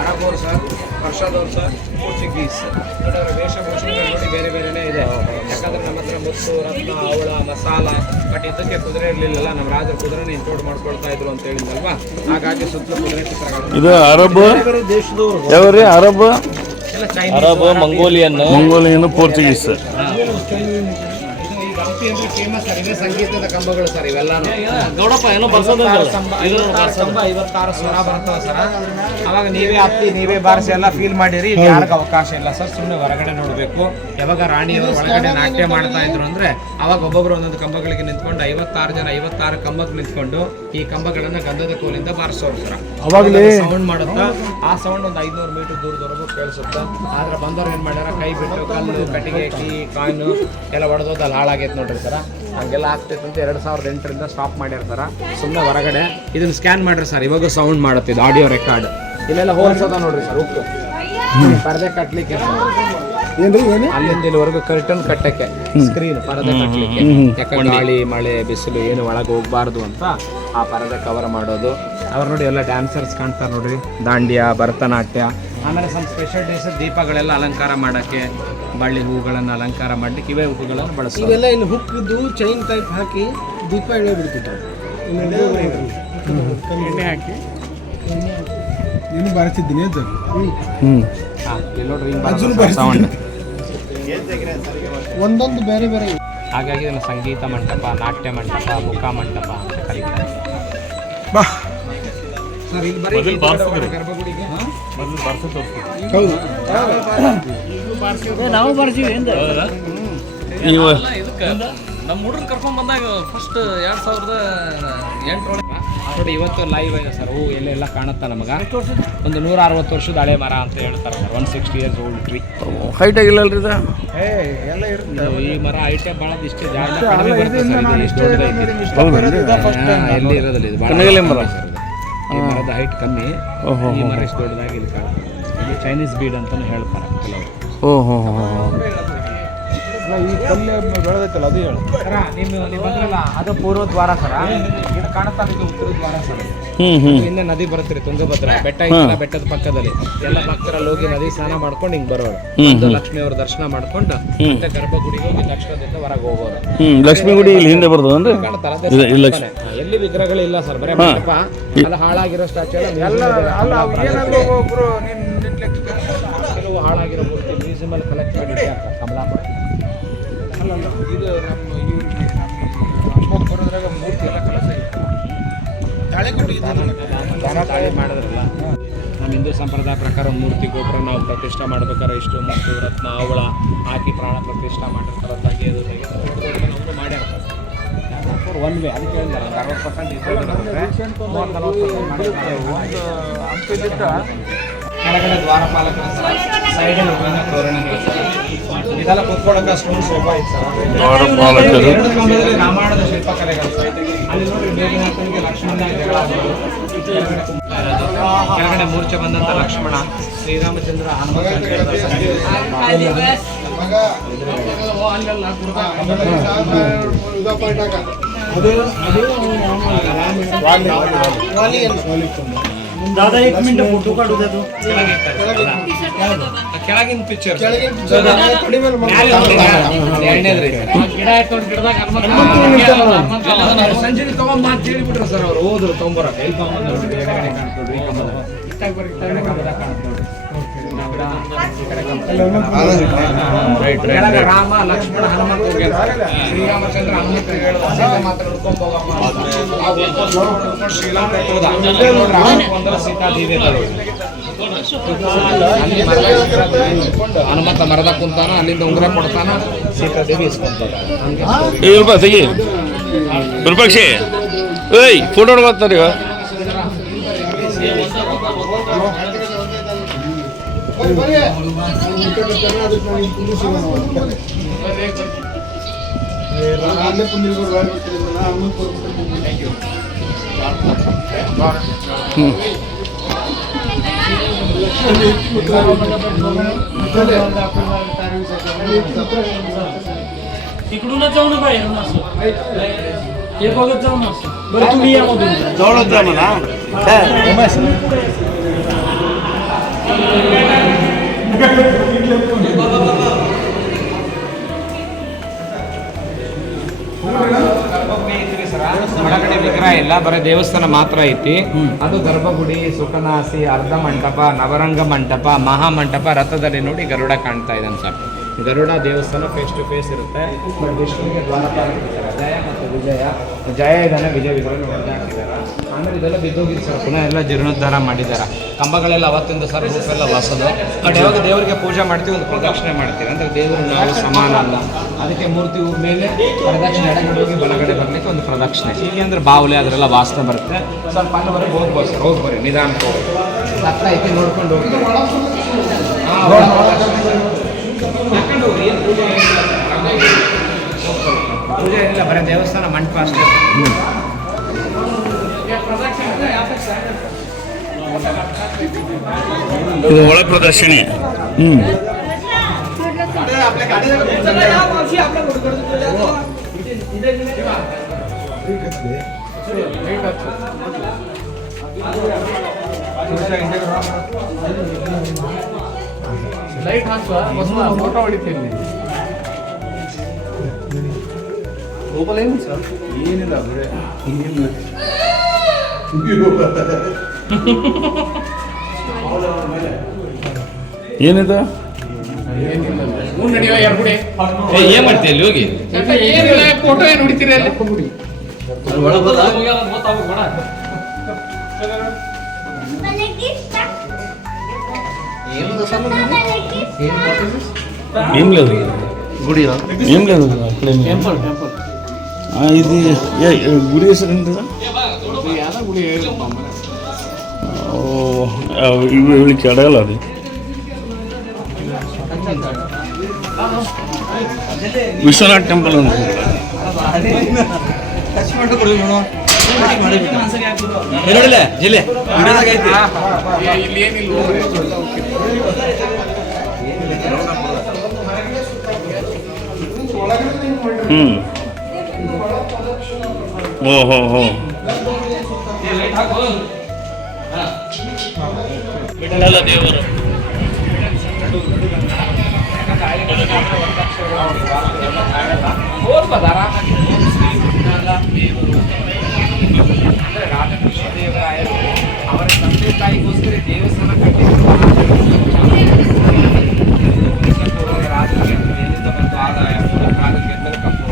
ಅರಬ್ ಅವ್ರು ಸರ್, ಪರ್ಷಾದ್ ಅವ್ರು ಸರ್, ಪೋರ್ಚುಗೀಸ್ ನೋಡಿ ಅವರ ವೇಷಭೂಷಣಗಳು ನೋಡಿ ಬೇರೆ ಬೇರೆನೇ ಇದೆ. ಯಾಕಂದ್ರೆ ನಮ್ಮ ಹತ್ರ ಮುತ್ತು, ರತ್ನ, ಅವಳ, ಮಸಾಲ, ಬಟ್ ಇದಕ್ಕೆ ಕುದುರೆ ಇರಲಿಲ್ಲ. ನಮ್ಮ ರಾಜರು ಕುದುರೆನ ಇಂಪೋರ್ಟ್ ಮಾಡ್ಕೊಳ್ತಾ ಇದ್ರು ಅಂತ ಹೇಳಿದ್ರಲ್ವಾ, ಹಾಗಾಗಿ ಸುತ್ತಲೂ ಕುದುರೆ ಚಿತ್ರಗಳು. ಇದು ಅರಬ್ ಯಾವ್ರಿ? ಅರಬ್, ಎಲ್ಲ Chinese, Arab, Mongolian, Portuguese. Hampi ಅಂದ್ರೆ ಫೇಮಸ್ ಸರ್. ಇದೇ ಸಂಗೀತದ ಕಂಬಗಳು ಸರ್ ಇವೆಲ್ಲಾನು. ಗೌಡಪ್ಪ ಏನೋ 56 ಸ್ವರ ಬರ್ತವ ಸರ್. ಅವಾಗ ನೀವೇ ಹತ್ತಿ ನೀವೇ ಬಾರಿಸಿ ಎಲ್ಲ ಫೀಲ್ ಮಾಡಿರಿ. ಯಾರಿಗ ಅವಕಾಶ ಇಲ್ಲ ಸರ್, ಸುಮ್ಮನೆ ಹೊರಗಡೆ ನೋಡಬೇಕು. ಯಾವಾಗ ರಾಣಿಯವರು ಒಳಗಡೆ ನಾಟ್ಯ ಮಾಡ್ತಾ ಇದ್ರು ಅಂದ್ರೆ ಅವಾಗ ಒಬ್ಬೊಬ್ರು ಒಂದೊಂದು ಕಂಬಗಳಿಗೆ ನಿಂತ್ಕೊಂಡು 56 ಜನ 56 ಕಂಬಕ್ಕೆ ನಿಂತ್ಕೊಂಡು ಈ ಕಂಬಗಳನ್ನ ಗಂಧದ ಕೋಲಿಂದ ಬಾರಿಸೋರು ಸರ್. ಅವಾಗಲೇ ಸೌಂಡ್ ಮಾಡುತ್ತಾ ಆ ಸೌಂಡ್ ಒಂದು 500 ಮೀಟರ್ ದೂರದವರೆಗೂ ಕೇಳಿಸುತ್ತಾ. ಆದ್ರೆ ಬಂದವ್ರು ಏನ್ ಮಾಡ್ಯಾರ, ಕೈ ಬಿಟ್ಟು ಕಲ್ಲು, ಕಟ್ಟಿಗೆ, ಕಾಯಿನ್ ಎಲ್ಲ ಹೊಡೆದೋದು ಅಲ್ಲಿ ಹಾಳಾಗೈತೆ ನೋಡ್ರಿ ಸರ. ಹಂಗೆಲ್ಲ ಆಗ್ತೈತೆ ಅಂತ 2008ರಿಂದ ಸ್ಟಾಪ್ ಮಾಡ್ಯಾರ ಸರ. ಸುಮ್ಮನೆ ಹೊರಗಡೆ ಇದನ್ನ ಸ್ಕ್ಯಾನ್ ಮಾಡ್ರಿ ಸರ್. ಇವಾಗ ಸೌಂಡ್ ಮಾಡುತ್ತಿದ್ದು ಆಡಿಯೋ ರೆಕಾರ್ಡ್. ಇಲ್ಲೆಲ್ಲ ಹೋಲ್ಸೋದ ನೋಡ್ರಿ ಸರ್. ಉಕ್ಕು ಪರದೆ ಕಟ್ಲಿಕ್ಕೆ ಏನ್ರಿ, ಅಲ್ಲಿಂದ ಇಲ್ಲಿವರೆಗೂ ಕರ್ಟನ್ ಕಟ್ಟಕ್ಕೆ ಸ್ಕ್ರೀನ್ ಪರದೆ ಕಟ್ಲಿಕ್ಕೆ. ಯಾಕಂದ್ರೆ ಗಾಳಿ, ಮಳೆ, ಬಿಸಿಲು ಏನು ಒಳಗೆ ಹೋಗ್ಬಾರ್ದು ಅಂತ ಆ ಪರದೆ ಕವರ್ ಮಾಡೋದು. ಅವ್ರು ನೋಡಿ ಎಲ್ಲ ಡ್ಯಾನ್ಸರ್ಸ್ ಕಾಣ್ತಾರೆ ನೋಡ್ರಿ. ದಾಂಡಿಯಾ, ಭರತನಾಟ್ಯ. ಆಮೇಲೆ ಸಮ್ ಸ್ಪೆಷಲ್ ಡೇಸ್ ದೀಪಗಳೆಲ್ಲ ಅಲಂಕಾರ ಮಾಡೋಕ್ಕೆ, ಬಳ್ಳಿ ಹೂಗಳನ್ನು ಅಲಂಕಾರ ಮಾಡಲಿಕ್ಕೆ ಇವೇ ಹೂಗಳನ್ನು ಬಳಸ್ತಾರೆ. ಇವೆಲ್ಲ ಇಲ್ಲಿ ಹುಕ್ಕಿದ್ದು ಚೈನ್ ಟೈಪ್ ಹಾಕಿ ದೀಪ ಎಣ್ಣೆ ಬಿಡ್ತಿದ್ರು. ಎಣ್ಣೆ ಹಾಕಿ ನೀನು ಬಾರಿಸಿದ್ದೀನಿ ಅದು. ನೋಡ್ರಿ ಸೌಂಡ್ ಒಂದೊಂದು ಬೇರೆ ಬೇರೆ. ಹಾಗಾಗಿ ಇದನ್ನು ಸಂಗೀತ ಮಂಟಪ, ನಾಟ್ಯ ಮಂಟಪ, ಮುಖ ಮಂಟಪ ಅಂತ ಕರೀತಾರೆ. ಸರ್ ಇಲ್ಲಿ ಬರೀ ಗರ್ಭಗುಡಿಗೆ ನಾವು ಬರ್ತೀವಿ ನೀವು ಇದಕ್ಕೆ ನಮ್ಮ ಹುಡುಗರು ಕರ್ಕೊಂಡ್ ಬಂದಾಗ ಫಸ್ಟ್ 2008 ನೋಡಿ ಇವತ್ತು ಲೈವ್ ಇದೆ ಸರ್. ಹೂ ಎಲ್ಲೆಲ್ಲ ಕಾಣುತ್ತಾ ನಮಗ. ಒಂದು 160 ವರ್ಷದ ಹಳೆ ಮರ ಅಂತ ಹೇಳ್ತಾರೆ sir. 160 years old tree. Height ಆಗಿಲ್ಲಲ್ರಿ ಇದು? ಎಲ್ಲ ಇರುತ್ತೆ. ಈ ಮರ ಹೈಟೇ ಭಾಳ ಇಷ್ಟೇ ಜಾಸ್ತಿ ಕಡಿಮೆ ಬರುತ್ತೆ ಸರ್. ಇದು ಎಷ್ಟು ದೊಡ್ಡದೈತಿ ಎಲ್ಲಿ ಇರೋದಿಲ್ಲ ಇದು. ಕನಗಲೆ ಮರ. ಈ ಮರದ ಹೈಟ್ ಕಮ್ಮಿ. ಈ ಮರ ಎಷ್ಟು ದೊಡ್ಡದಾಗಿ ಇಲ್ಲಿ ಕಾಣುತ್ತೆ. ಇದು ಚೈನೀಸ್ ಬೀಡ್ ಅಂತಾನು ಹೇಳ್ತಾರೆ ಕೆಲವರು. ಈ ಪಲ್ಯ ಬೆಳೆದೈತಲ್ಲ ಅದು ಹೇಳು. ನೀವು ಬಂದ್ರಲ್ಲ ಅದು ಪೂರ್ವ ದ್ವಾರ ಸರ. ಇದು ಕಾಣುತ್ತಾ ಇದು ಉತ್ತರ ದ್ವಾರ ಸರ್. ಹಿಂದೆ ನದಿ ಬರುತ್ತೆ ತುಂಗಭದ್ರಾ ಬೆಟ್ಟ ಇದೆಯಲ್ಲ, ಬೆಟ್ಟದ ಪಕ್ಕದಲ್ಲಿ ಎಲ್ಲ ಭಕ್ತರಲ್ಲಿ ಹೋಗಿ ನದಿ ಸ್ನಾನ ಮಾಡ್ಕೊಂಡು ಹಿಂಗ್ ಬರೋರು. ಲಕ್ಷ್ಮಿ ಅವ್ರ ದರ್ಶನ ಮಾಡ್ಕೊಂಡು ಮತ್ತೆ ಗರ್ಭಗುಡಿಗೆ ಹೋಗಿ ದರ್ಶನದಿಂದ ಹೊರಗೆ ಹೋಗೋರು. ಲಕ್ಷ್ಮೀ ಗುಡಿ ಇಲ್ಲಿ ಹಿಂದೆ ಬರ್ತದೆ. ಎಲ್ಲಿ ವಿಗ್ರಹಗಳು ಇಲ್ಲ ಸರ್, ಬರೀ ಮಂಟಪ ಎಲ್ಲ ಹಾಳಾಗಿರೋ ಸ್ಟ್ಯಾಚು ಎಲ್ಲ. ಕೆಲವು ಹಾಳಾಗಿರೋ ಮೂರ್ತಿ ಮ್ಯೂಸಿಯಂ ಅಲ್ಲಿ ಕಲೆಕ್ಟ್ ಮಾಡಿ ಕಮಲಾಪುರ. ಇದು ನಮ್ಮ ಇವ್ರಿಗೆ ನಮ್ಮ ಬರೋದ್ರಾಗ ಮೂರ್ತಿ ಎಲ್ಲ ಕೆಲಸ ತಾಳೆ ತಾಳಿ ಮಾಡಿದ್ರಲ್ಲ. ನಮ್ಮ ಹಿಂದೂ ಸಂಪ್ರದಾಯ ಪ್ರಕಾರ ಮೂರ್ತಿ ಗೋಪುರ ನಾವು ಪ್ರತಿಷ್ಠೆ ಮಾಡ್ಬೇಕಾದ್ರೆ ಇಷ್ಟು ಮುತ್ತು, ರತ್ನ, ಅವಳ ಹಾಕಿ ಪ್ರಾಣ ಪ್ರತಿಷ್ಠೆ ಮಾಡಿರ್ತಾರೆ. ತೆಗೆಯೋದು ನಮ್ಮದು ಮಾಡ್ಯಾರ ಒನ್ ವೇ. ಅದಕ್ಕೆ ಹೇಳಿದಾರೆ 60% 40% ಕೆಳಗಡೆ ದ್ವಾರಪಾಲಕರ ಸೈಡಲ್ಲಿ ತೋರಣಗಳು. ಇದೆಲ್ಲ ಕೂತ್ಕೊಳ್ಳೋಕೆ ಅಷ್ಟೊಂದು ಸೋಫಾ ಇತ್ತು ಸರ್. 2 ಕಂಬದಲ್ಲಿ ರಾಮಾಯಣದ ಶಿಲ್ಪಕಲೆಗಳು ಸರ್. ಅಲ್ಲಿ ನೋಡಿ ಬೇಗನಾಥನಿಗೆ ಲಕ್ಷ್ಮಣ ಜಗಳ ಆಗೋದು. ಕೆಳಗಡೆ ಮೂರ್ಛೆ ಬಂದಂತ ಲಕ್ಷ್ಮಣ, ಶ್ರೀರಾಮಚಂದ್ರ, ಹನುಮಂತ ಕೆಳಗಿನ ಪಿಕ್ಚರ್ ಸಂಜೆ ತಗೊಂಡ್ ಮಾತು ಹೇಳಿಬಿಟ್ರು ಸರ್. ಅವ್ರು ಹೋದ್ರು ತೊಂಬರಕ ರಾಮ, ಲಕ್ಷ್ಮಣ, ಹನುಮಂತ ಶ್ರೀರಾಮಚಂದ್ರ ಹನುಮಂತ ಶ್ರೀಲಂಕಾ ಸೀತಾದೇವಿ ಹನುಮಂತ ಮರದ ಕುಂತಾನ, ಅಲ್ಲಿಂದ ಉಂಗುರ ಕೊಡ್ತಾನ, ಸೀತಾದೇವಿ ಇಸ್ಕೊಂತಾನ. ತೆಗಿ ವಿರೂಪಾಕ್ಷಿ, ಏಯ್ ಫೋಟೋ ಹೊಡ್ಕೊತಾರೆ ಈಗ. तिकडूनच जाऊ ना बाहेरून असं हे बघत जाऊ ना असं. बरं तुम्ही या मधून जवळच जा म्हणा. ಗರ್ಭಗುಡಿ ಐತ್ರಿ ಸರ, ಒಳಗಡೆ ವಿಗ್ರಹ ಇಲ್ಲ, ಬರೀ ದೇವಸ್ಥಾನ ಮಾತ್ರ ಐತಿ. ಅದು ಗರ್ಭಗುಡಿ, ಸುಖನಾಸಿ, ಅರ್ಧ ಮಂಟಪ, ನವರಂಗ ಮಂಟಪ, ಮಹಾಮಂಟಪ, ರಥದಲ್ಲಿ ನೋಡಿ ಗರುಡ ಕಾಣ್ತಾ ಇದ್ದಾನೆ ಸರ್. ಗರುಡ ದೇವಸ್ಥಾನ ಫೇಸ್ ಟು ಫೇಸ್ ಇರುತ್ತೆ. ಬಟ್ ವಿಷ್ಣುವಿಗೆ ದ್ವಾರಪಾಲ ಇರ್ತಾರೆ, ಜಯ ಮತ್ತು ವಿಜಯ. ಜಯ ಇದ್ದಾನೆ, ವಿಜಯ ವಿಗ್ರಹ ಹೊಡೆದು ಹಾಕಿದ್ದಾರೆ. ಆಮೇಲೆ ಇದೆಲ್ಲ ಬಿದ್ದೋಗಿದ್ದು ಸರ್, ಪುನಃ ಎಲ್ಲ ಜೀರ್ಣೋದ್ಧಾರ ಮಾಡಿದ್ದಾರೆ. ಕಂಬಗಳೆಲ್ಲ ಅವತ್ತಿಂದ ಸರ್ ರೂಪೆಲ್ಲ ಹೊಸದು. ಬಟ್ ಯಾವಾಗ ದೇವರಿಗೆ ಪೂಜೆ ಮಾಡ್ತೀವಿ ಒಂದು ಪ್ರದಕ್ಷಿಣೆ ಮಾಡ್ತೀವಿ, ಅಂದರೆ ದೇವರು ನಾವು ಸಮಾನ ಅಲ್ಲ, ಅದಕ್ಕೆ ಮೂರ್ತಿ ಮೇಲೆ ಪ್ರದಕ್ಷಿಣೆ ಎಡಗಡೆ ಹೋಗಿ ಬಲಗಡೆ ಬರಲಿಕ್ಕೆ ಒಂದು ಪ್ರದಕ್ಷಿಣೆ. ಹೀಗೆ ಅಂದರೆ ಬಾವುಲೆ ಅದರೆಲ್ಲ ವಾಸನೆ ಬರುತ್ತೆ. ಸ್ವಲ್ಪ ಅಲ್ಲಿವರೆಗೆ ಹೋಗ್ಬೋದು ಸರ್, ಹೋಗಿ ಬರ್ರಿ ನಿಧಾನಕ್ಕೆ ಹೋಗಿ ಹತ್ರ ಐತಿ ನೋಡ್ಕೊಂಡು ಹೋಗಿ ಯಾಕಂಡು ಹೋಗ್ರಿ. ಏನು ಪೂಜೆ ಪೂಜೆ ಏನಿಲ್ಲ, ಬರೀ ದೇವಸ್ಥಾನ ಮಂಟಪ ಅಷ್ಟೇ. ಇದು ಒಳ ಪ್ರದರ್ಶನೆ. ಲೈಟ್ ಹಾಕುವ ಫೋಟೋ ಹೊಡಿತೀನಿ. ಏನಿಲ್ಲ ಏನಿದೆ? ಏನ್ ಮಾಡ್ತೀಯ ಅಲ್ಲಿ ಹೋಗಿ ಫೋಟೋ ಏನು ಹೊಡಿತೀರಿ ಅಲ್ಲಿ? ఏం లేదు గుడి ఏం లేదు అక్కడే ఇది గుడి ಹೆಸರು ಎಂತದ? ಇವು ಹೇಳಿಕ್ಕೆ ಅಡಗಲ್ಲ ಅದು. ವಿಶ್ವನಾಥ್ ಟೆಂಪಲ್ ಅಂತ ಜಿಲ್ಲೆ ಓಹೋ ಹೋ. ಬಿಡಲ್ಲ ದೇವರು ಅಂದರೆ ರಾಧಾಕೃಷ್ಣ ದೇವರಾಯರು ಅವರ ತಂದೆ ತಾಯಿಗೋಸ್ಕರ ದೇವಸ್ಥಾನ ಕಟ್ಟಿದ್ರು. ರಾಜರಿಗೆ ಮೇಲಿಂದ ಬಂದು ಆದಾಯ ಕಾಲಕ್ಕೆ ಕಪ್ಪು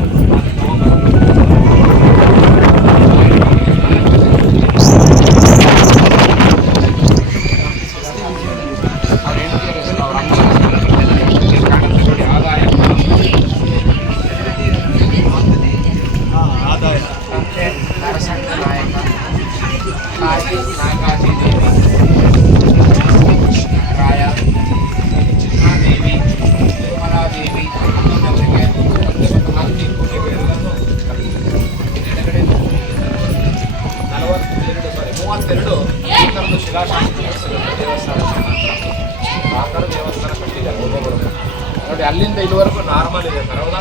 ನೋಡಿ. ಅಲ್ಲಿಂದ ಇಲ್ಲಿವರೆಗೂ ನಾರ್ಮಲ್ ಇದೆ ಸರ್, ಹೌದಾ?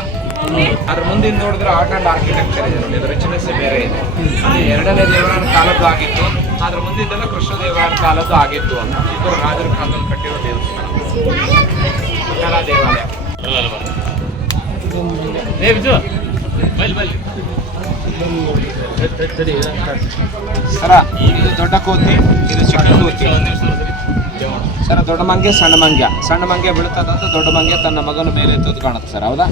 ಅದ್ರ ಮುಂದೆ ನೋಡಿದ್ರೆ ಆರ್ಟ್ ಅಂಡ್ ಆರ್ಕಿಟೆಕ್ಚರ್ ಇದೆ ನೋಡಿ, ಅದು ರಿಚ್ನೆಸ್ ಬೇರೆ ಇದೆ. ಅದು ಎರಡನೇ ದೇವರಾಯನ ಕಾಲದ್ದು ಆಗಿತ್ತು, ಅದ್ರ ಮುಂದಿದ್ದೆಲ್ಲ ಕೃಷ್ಣ ದೇವರಾಯನ ಕಾಲದ್ದು ಆಗಿತ್ತು ಅಂತ. ಇಬ್ಬರು ರಾಜರ ಕಾಲದಲ್ಲಿ ಕಟ್ಟಿರೋ ದೇವಸ್ಥಾನ ಕಲಾ ದೇವಾಲಯ. ಸರ ಇದು ದೊಡ್ಡ ಕೋತಿ, ಇದು ಚಿಕ್ಕ ಕೋತಿ. ಸರ್ ದೊಡ್ಡ ಮಂಗೆ ಸಣ್ಣ ಮಂಗ್ಯ, ಸಣ್ಣ ಮಂಗ್ಯ ಬೀಳ್ತದಂತ ದೊಡ್ಡ ಮಂಗ್ಯ ತನ್ನ ಮಗನ ಮೇಲೆ ಎತ್ತೋದು ಕಾಣುತ್ತೆ ಸರ್, ಹೌದಾ?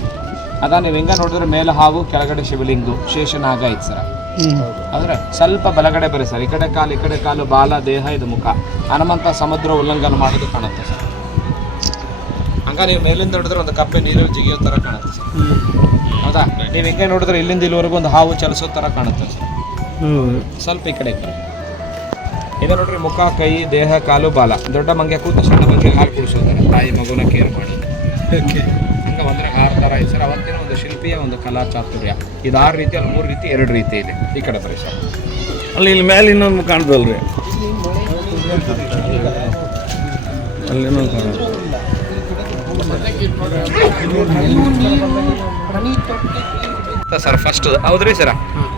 ಅದ ನೀವು ಹೆಂಗ ನೋಡಿದ್ರೆ ಮೇಲೆ ಹಾವು, ಕೆಳಗಡೆ ಶಿವಲಿಂಗು, ಶೇಷನಾಗ ಐತೆ ಸರ್. ಆದರೆ ಸ್ವಲ್ಪ ಬಲಗಡೆ ಬರೀ ಸರ್, ಈ ಕಡೆ ಕಾಲು ಬಾಲ, ದೇಹ, ಇದು ಮುಖ. ಹನುಮಂತ ಸಮುದ್ರ ಉಲ್ಲಂಘನ ಮಾಡೋದು ಕಾಣುತ್ತೆ ಸರ್. ಹಂಗ ನೀವು ಮೇಲಿಂದ ನೋಡಿದ್ರೆ ಒಂದು ಕಪ್ಪೆ ನೀರಲ್ಲಿ ಜಿಗಿಯೋ ಥರ ಕಾಣುತ್ತೆ ಸರ್, ಹೌದಾ? ನೀವು ಹೆಂಗೆ ನೋಡಿದ್ರೆ ಇಲ್ಲಿಂದ ಇಲ್ಲಿವರೆಗೂ ಒಂದು ಹಾವು ಚಲಿಸೋ ಥರ ಕಾಣುತ್ತೆ ಸರ್. ಸ್ವಲ್ಪ ಈ ಕಡೆ ಈಗ ನೋಡ್ರಿ, ಮುಖ, ಕೈ, ದೇಹ, ಕಾಲು, ಬಾಲ. ದೊಡ್ಡ ಮಂಗೆ ಕೂತು ಸಣ್ಣ ಮಂಗೆ ಹಾಲು ಕುಡಿಸೋದಾರೆ, ತಾಯಿ ಮಗುನ ಕೇರ್ ಮಾಡಿ. ಹಂಗೆ ಒಂದ್ರೆ 6 ಥರ ಐತೆ ಸರ್. ಅವತ್ತಿನ ಒಂದು ಶಿಲ್ಪಿಯ ಒಂದು ಕಲಾ ಚಾತುರ್ಯ. ಇದು 6 ರೀತಿ, ಅಲ್ಲಿ 3 ರೀತಿ, 2 ರೀತಿ ಇದೆ. ಈ ಕಡೆ ಬರೀ ಸರ್. ಅಲ್ಲಿ ಇಲ್ಲಿ ಮೇಲೆ ಇನ್ನೊಂದು ಕಾಣ್ತಲ್ರಿ, ಅಲ್ಲೇನೂ ಸರ್ ಫಸ್ಟ್ ಹೌದ್ರಿ ಸರ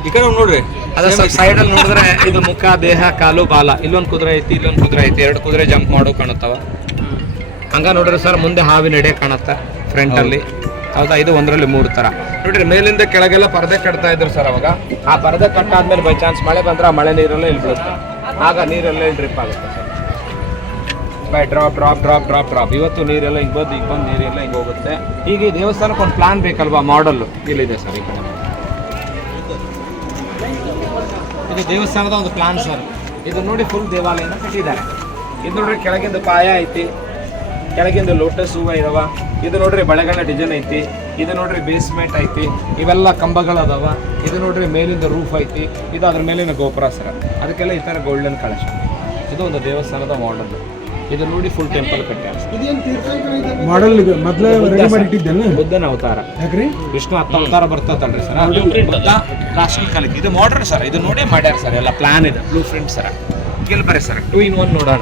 ಈ ಕಡೆ ನೋಡ್ರಿ ಅದ ಸೈಡ್ ಅಲ್ಲಿ ನೋಡಿದ್ರೆ ಇದು ಮುಖ ದೇಹ ಕಾಲು ಬಾಲ ಇಲ್ಲೊಂದು ಕುದುರೆ ಐತಿ ಇಲ್ಲೊಂದು ಕುದುರೆ ಐತಿ 2 ಕುದುರೆ ಜಂಪ್ ಮಾಡೋ ಕಾಣುತ್ತವ ಹಂಗ ನೋಡ್ರಿ ಸರ್ ಮುಂದೆ ಹಾವಿನ ಎಡೆ ಕಾಣುತ್ತ ಫ್ರಂಟ್ ಅಲ್ಲಿ ಹೌದಾ ಇದು ಒಂದರಲ್ಲಿ 3 ತರ ನೋಡ್ರಿ ಮೇಲಿಂದ ಕೆಳಗೆಲ್ಲ ಪರದೆ ಕಟ್ತಾ ಇದ್ರು ಸರ್ ಅವಾಗ ಆ ಪರದೆ ಕಟ್ಟಾದ್ಮೇಲೆ ಬೈ ಚಾನ್ಸ್ ಮಳೆ ಬಂದ್ರೆ ಆ ಮಳೆ ನೀರೆಲ್ಲ ಇಲ್ಲಿ ಬೀಳುತ್ತೆ ಆಗ ನೀರೆಲ್ಲ ಇಲ್ಲಿ ಡ್ರಿಪ್ ಆಗುತ್ತೆ sir by drop drop drop drop drop ಇವತ್ತು ನೀರೆಲ್ಲ ಹಿಂಗೆ ಬಂದು ನೀರೆಲ್ಲ ಹಿಂಗೆ ಹೋಗುತ್ತೆ ಈಗ ಈ ದೇವಸ್ಥಾನಕ್ಕೆ ಒಂದು ಪ್ಲಾನ್ ಬೇಕಲ್ವಾ ಮಾಡಲ್ ಇಲ್ಲಿದೆ ಸರ್ ಈ ಕಡೆ ಇದು ದೇವಸ್ಥಾನದ ಒಂದು ಪ್ಲಾನ್ ಸರ್ ಇದು ನೋಡಿ ಫುಲ್ ದೇವಾಲಯನ ಕಟ್ಟಿದ್ದಾರೆ ಇದು ನೋಡ್ರಿ ಕೆಳಗಿಂದ ಪಾಯ ಐತಿ ಕೆಳಗಿಂದ ಲೋಟಸ್ ಹೂವ ಇದಾವ ಇದು ನೋಡ್ರಿ ಬಳೆಗಳ ಡಿಸೈನ್ ಐತಿ ಇದು ನೋಡ್ರಿ ಬೇಸ್ಮೆಂಟ್ ಐತಿ ಇವೆಲ್ಲ ಕಂಬಗಳು ಅದಾವ ಇದು ನೋಡ್ರಿ ಮೇಲಿಂದ ರೂಫ್ ಐತಿ ಇದು ಅದ್ರ ಮೇಲಿನ ಗೋಪುರ ಸರ್ ಅದಕ್ಕೆಲ್ಲ ಈ ಥರ ಗೋಲ್ಡನ್ ಕಳಶ ಇದು ಒಂದು ದೇವಸ್ಥಾನದ ಮಾಡಲ್ ಇದು ನೋಡಿ ಫುಲ್ ಟೆಂಪಲ್ ಕಟ್ಟ್ಯಾರ ಮಾಡಲ್ ಮೊದಲೇ ರೆಡಿ ಮಾಡಿ ಇಟ್ಟಿದ್ದೇನೆ ಬುದ್ಧನ ಅವತಾರ ಯಾಕ್ರಿ ವಿಷ್ಣು 10 ಅವತಾರ ಬರ್ತದಲ್ರಿ ಸರ್ ಬುದ್ಧ ರಾಷ್ಟ್ರೀಯ ಕಾಲಕ್ಕೆ ಇದು ಮಾಡ್ರಿ ಸರ್ ಇದು ನೋಡೇ ಮಾಡ್ಯಾರ ಸರ್ ಎಲ್ಲ ಪ್ಲಾನ್ ಇದೆ ಬ್ಲೂ ಪ್ರಿಂಟ್ ಸರ್ ಇಲ್ಲಿ ಬರ್ರಿ ಸರ್ 2 in 1 ನೋಡೋಣ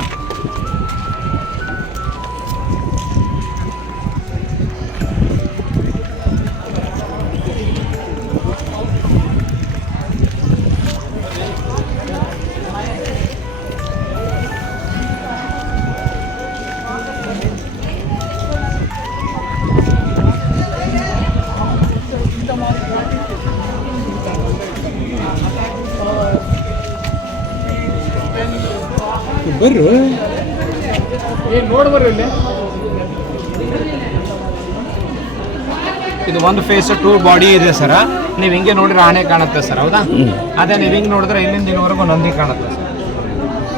ಬರ್ರಿ ನೋಡ್ಬರ್ರಿ ಇಲ್ಲಿ ಇದು ಒಂದು ಫೇಸ್ 2 ಬಾಡಿ ಇದೆ ಸರ್ ನೀವು ಹಿಂಗೆ ನೋಡಿದ್ರೆ ಆನೆ ಕಾಣುತ್ತೆ ಸರ್ ಹೌದಾ ಅದೇ ನೀವು ಹಿಂಗೆ ನೋಡಿದ್ರೆ ಇಲ್ಲಿಂದ ಇಲ್ಲಿವರೆಗೂ ನಂದಿ ಕಾಣುತ್ತೆ ಸರ್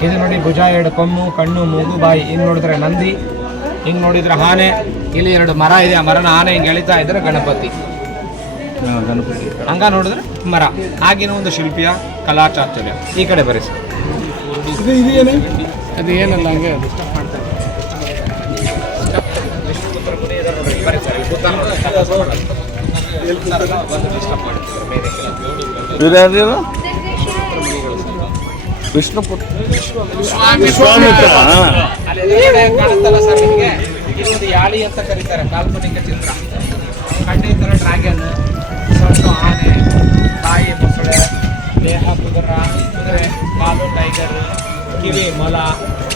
ಇದು ನೋಡಿ ಭುಜ 2 ಕೊಂಬು ಕಣ್ಣು ಮೂಗು ಬಾಯಿ ಹಿಂಗೆ ನೋಡಿದ್ರೆ ನಂದಿ ಹಿಂಗೆ ನೋಡಿದ್ರೆ ಆನೆ ಇಲ್ಲಿ 2 ಮರ ಇದೆ ಆ ಮರನ ಆನೆ ಹಿಂಗೆ ಎಳಿತಾ ಇದ್ರೆ ಗಣಪತಿ ಹಂಗ ನೋಡಿದ್ರೆ ಮರ ಆಗಿನ ಒಂದು ಶಿಲ್ಪಿಯ ಕಲಾ ಚಾತುರ್ಯ ಈ ಕಡೆ ಬರೀ ಸರ್ ಅದು ಏನಲ್ಲ ಹಂಗೆ ಕಾಣುತ್ತಲ್ಲ ಸರ್ ನಿಮಗೆ ಇದೊಂದು ಯಾಳಿ ಅಂತ ಕರೀತಾರೆ ಕಾಲ್ಪನಿಕ ಚಿತ್ರ ಕಣ್ಣೆ ತರ ಡ್ರ್ಯಾಗನ್ ಸ್ವಲ್ಪ ಆನೆ ಬಾಯಿ ಮೊಸಳೆ ದೇಹ ಕುದುರೆ ಕಾಲು ಟೈಗರ್ ಕಿವಿ ಮೊಲ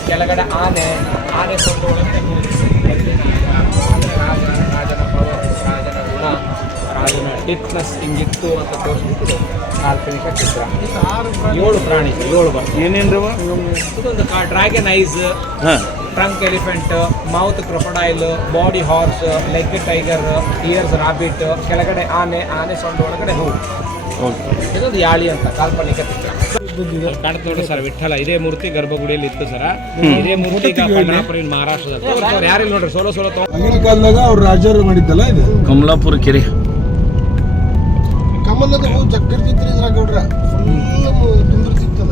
ಕೆಳಗಡೆ ಆನೆ ಸೊಂಡು ಒಳಗಡೆ ರಾಜನ ಪವರ್ ರಾಜನ ಗುಣ ರಾಜನ ಟಿಪ್ನೆಸ್ ಹಿಂಗಿತ್ತು ಅಂತ ತೋರಿಸ್ಬಿಟ್ಟು ಕಾಲ್ಪನಿಕ ಚಿತ್ರ 7 ಪ್ರಾಣಿ 7 ಬರ್ತದೆ ಏನೇನ್ರಿ ಇದೊಂದು dragon ice trunk elephant mouth crocodile body horse leg tiger years rabbit ಕೆಳಗಡೆ ಆನೆ ಸೊಂಡು ಒಳಗಡೆ ಹೂ ಇದೊಂದು ಯಾಳಿ ಅಂತ ಕಾಲ್ಪನಿಕ ಚಿತ್ರ ಕಾಣ್ತಾ ನೋಡಿ ಸರ್ ವಿಠ್ಠಲ ಇದೇ ಮೂರ್ತಿ ಗರ್ಭಗುಡಿಯಲ್ಲಿ ಇತ್ತು ಸರ್ ಇದೇ ಮೂರ್ತಿ ಮಹಾರಾಷ್ಟ್ರದಲ್ಲಿ ಯಾರಿಲ್ಲ ನೋಡ್ರಿ ಸೋಲೋ ಆಗಿನ ಕಾಲದಾಗ ಅವ್ರು ರಾಜರು ಮಾಡಿದ್ದಲ್ಲ ಇದು ಕಮಲಾಪುರ ಕೆರೆ ಕಮಲದ ಹೂ ಜಗ್ಗಿರ್ತಿತ್ರಿ ಇದ್ರಾಗ ಗೌಡ್ರ ಫುಲ್ ತುಂಬಿರ್ತಿತ್ತದ